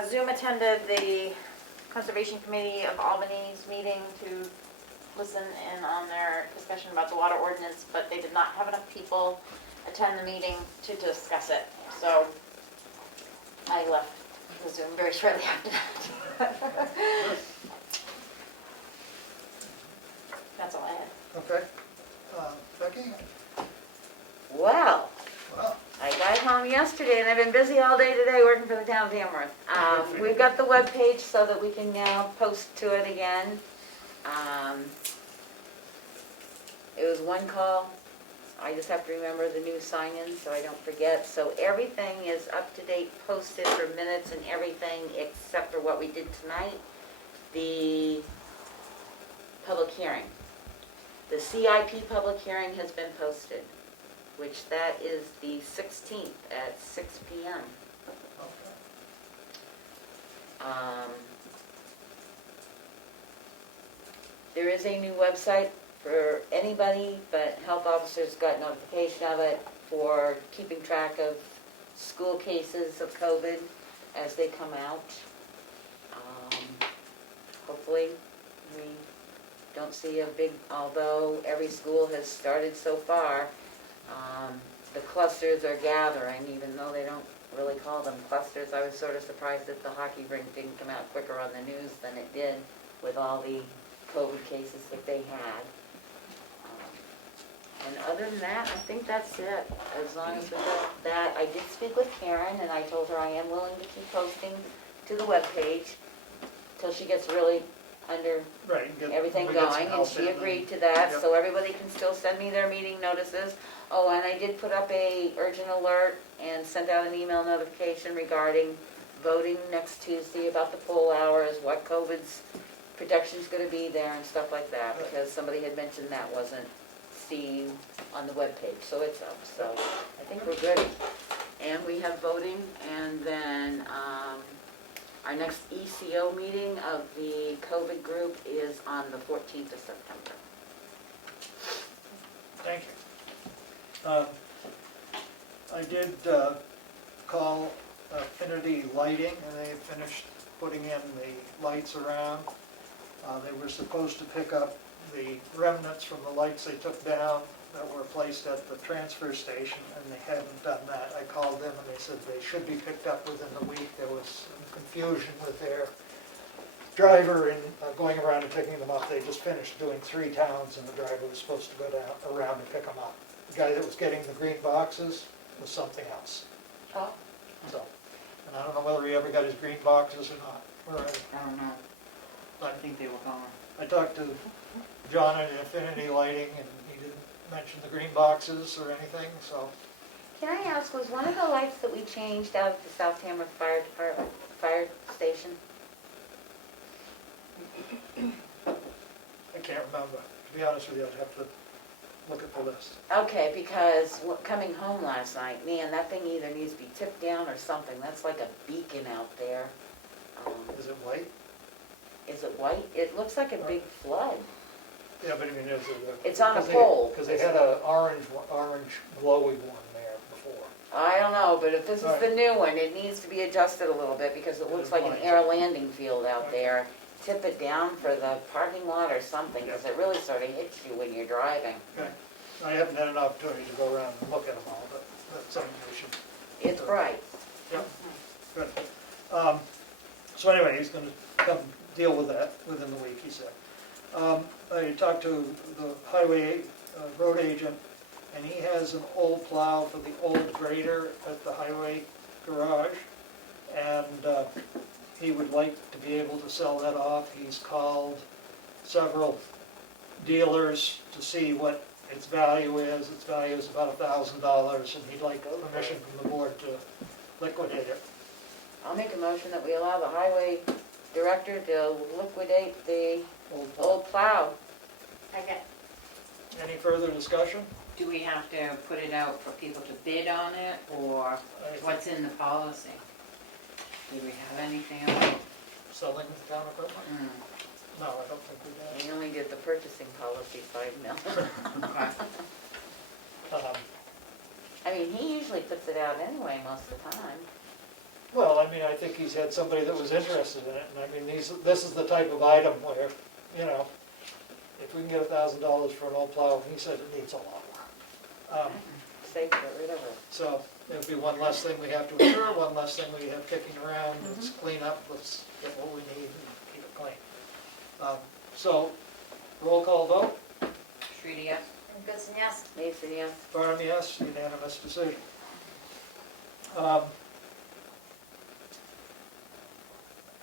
Zoom attended the Conservation Committee of Albany's meeting to listen in on their discussion about the water ordinance, but they did not have enough people attend the meeting to discuss it. So I left the Zoom very shortly after that. That's all I had. Okay. Becky? Well, Well, I got home yesterday and I've been busy all day today working for the town of Tamworth. We've got the webpage so that we can now post to it again. It was one call. I just have to remember the new sign-in so I don't forget. So everything is up to date, posted for minutes and everything except for what we did tonight. The public hearing. The CIP public hearing has been posted, which that is the 16th at 6 PM. Okay. There is a new website for anybody, but health officers got notification of it for keeping track of school cases of COVID as they come out. Hopefully, we don't see a big, although every school has started so far, the clusters are gathering, even though they don't really call them clusters. I was sort of surprised that the hockey rink didn't come out quicker on the news than it did with all the COVID cases that they had. And other than that, I think that's it. As long as we got that, I did speak with Karen, and I told her I am willing to keep posting to the webpage till she gets really under Right. and get- everything we get some going, and help she in agreed to that, Yep. so everybody can still send me their meeting notices. Oh, and I did put up a urgent alert and sent out an email notification regarding voting next Tuesday about the poll hours, what COVID's protection's gonna be there and stuff like that, because somebody had mentioned that wasn't seen on the webpage, so it's up, so I think we're good. And we have voting, and then, our next ECO meeting of the COVID group is on the 14th of September. Thank you. I did call Affinity Lighting, and they had finished putting in the lights around. They were supposed to pick up the remnants from the lights they took down that were placed at the transfer station, and they hadn't done that. I called them, and they said they should be picked up within the week. There was some confusion with their driver in going around and picking them up. They just finished doing 3 towns, and the driver was supposed to go down around and pick them up. The guy that was getting the green boxes was something else. Oh. So, and I don't know whether he ever got his green boxes or not. I don't know. I think they were gone. I talked to John at Affinity Lighting, and he didn't mention the green boxes or anything, so. Can I ask, was one of the lights that we changed out at the South Tamworth Fire Department, fire station? I can't remember. To be honest with you, I'd have to look at the list. Okay, because coming home last night, man, that thing either needs to be tipped down or something. That's like a beacon out there. Is it white? Is it white? It looks like a big flood. Yeah, but I mean, is it? It's on a pole. Because they had an orange glowy one there before. I don't know, but if this is Right. the new one, it needs to be adjusted a little bit because it It looks is like an white. air landing field out there. Tip it down for the parking lot or something, because it really sort of hits you when you're driving. Okay. I haven't had an opportunity to go around and look at them all, but that's something we should. It's bright. Yep, good. So anyway, he's gonna come deal with that within the week, he said. I talked to the highway road agent, and he has an old plow for the old grader at the highway garage, and he would like to be able to sell that off. He's called several dealers to see what its value is. Its value is about $1,000, and he'd like permission from the board to liquidate it. I'll make a motion that we allow the highway director to liquidate the old plow. Okay. Any further discussion? Do we have to put it out for people to bid on it, or what's in the policy? Do we have anything about? Selling the town equipment? Mm, No, I don't think we did. We only did the purchasing policy 5 mil. okay. I mean, he usually puts it out anyway most of the time. Well, I mean, I think he's had somebody that was interested in it, and I mean, this is the type of item where, you know, if we can get $1,000 for an old plow, he said it needs a lot more. Safe to get rid of it. So it'll be one less thing we have to insure, one less thing we have kicking around. Let's clean up, let's get what we need and keep it clean. So, roll call vote, Streety, yes? And Goodson, yes? Mason, yes. Barnum, yes, unanimous decision. I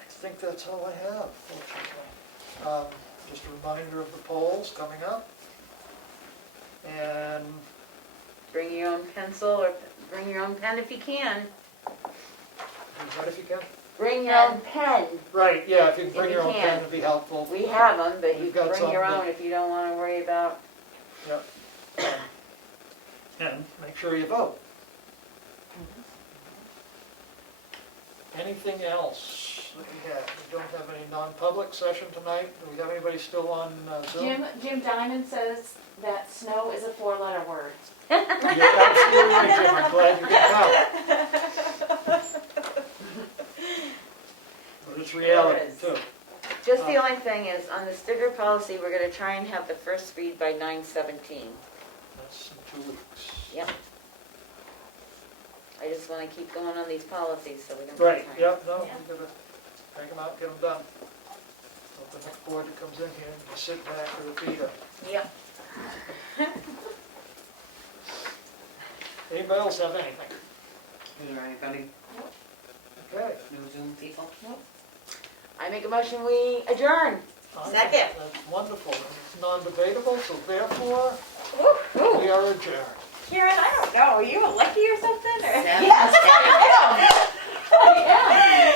think that's all I have, fortunately. Just a reminder of the polls coming up. And Bring your own pencil or bring your own pen if you can. What if you can? Bring your own pen. Right, yeah, if you can bring If your you own can. pen, it'd be helpful. We have them, but you We've can got bring your some own if you don't wanna worry about. Yep. And make sure you vote. Anything else that we have? We don't have any non-public session tonight. Do we have anybody still on Zoom? Jim Diamond says that snow is a 4-letter word. You're absolutely right, Jim. I'm glad you can tell. But it's reality It is. too. Just the only thing is, on the sticker policy, we're gonna try and have the first read by 9/17. That's in 2 weeks. Yep. I just wanna keep going on these policies, so we don't. Right, have time. yep, no, we gotta take them out, get them done. So the next board that comes in here, you sit back or be a. Yep. Anybody else have anything? Is there anybody, Okay. no Zoom people? I make a motion, we adjourn. Second. That's wonderful, and it's non-debatable, so therefore, Woo-hoo. we are adjourned. Karen, I don't know, are you lucky or something? Or? Yes, I am.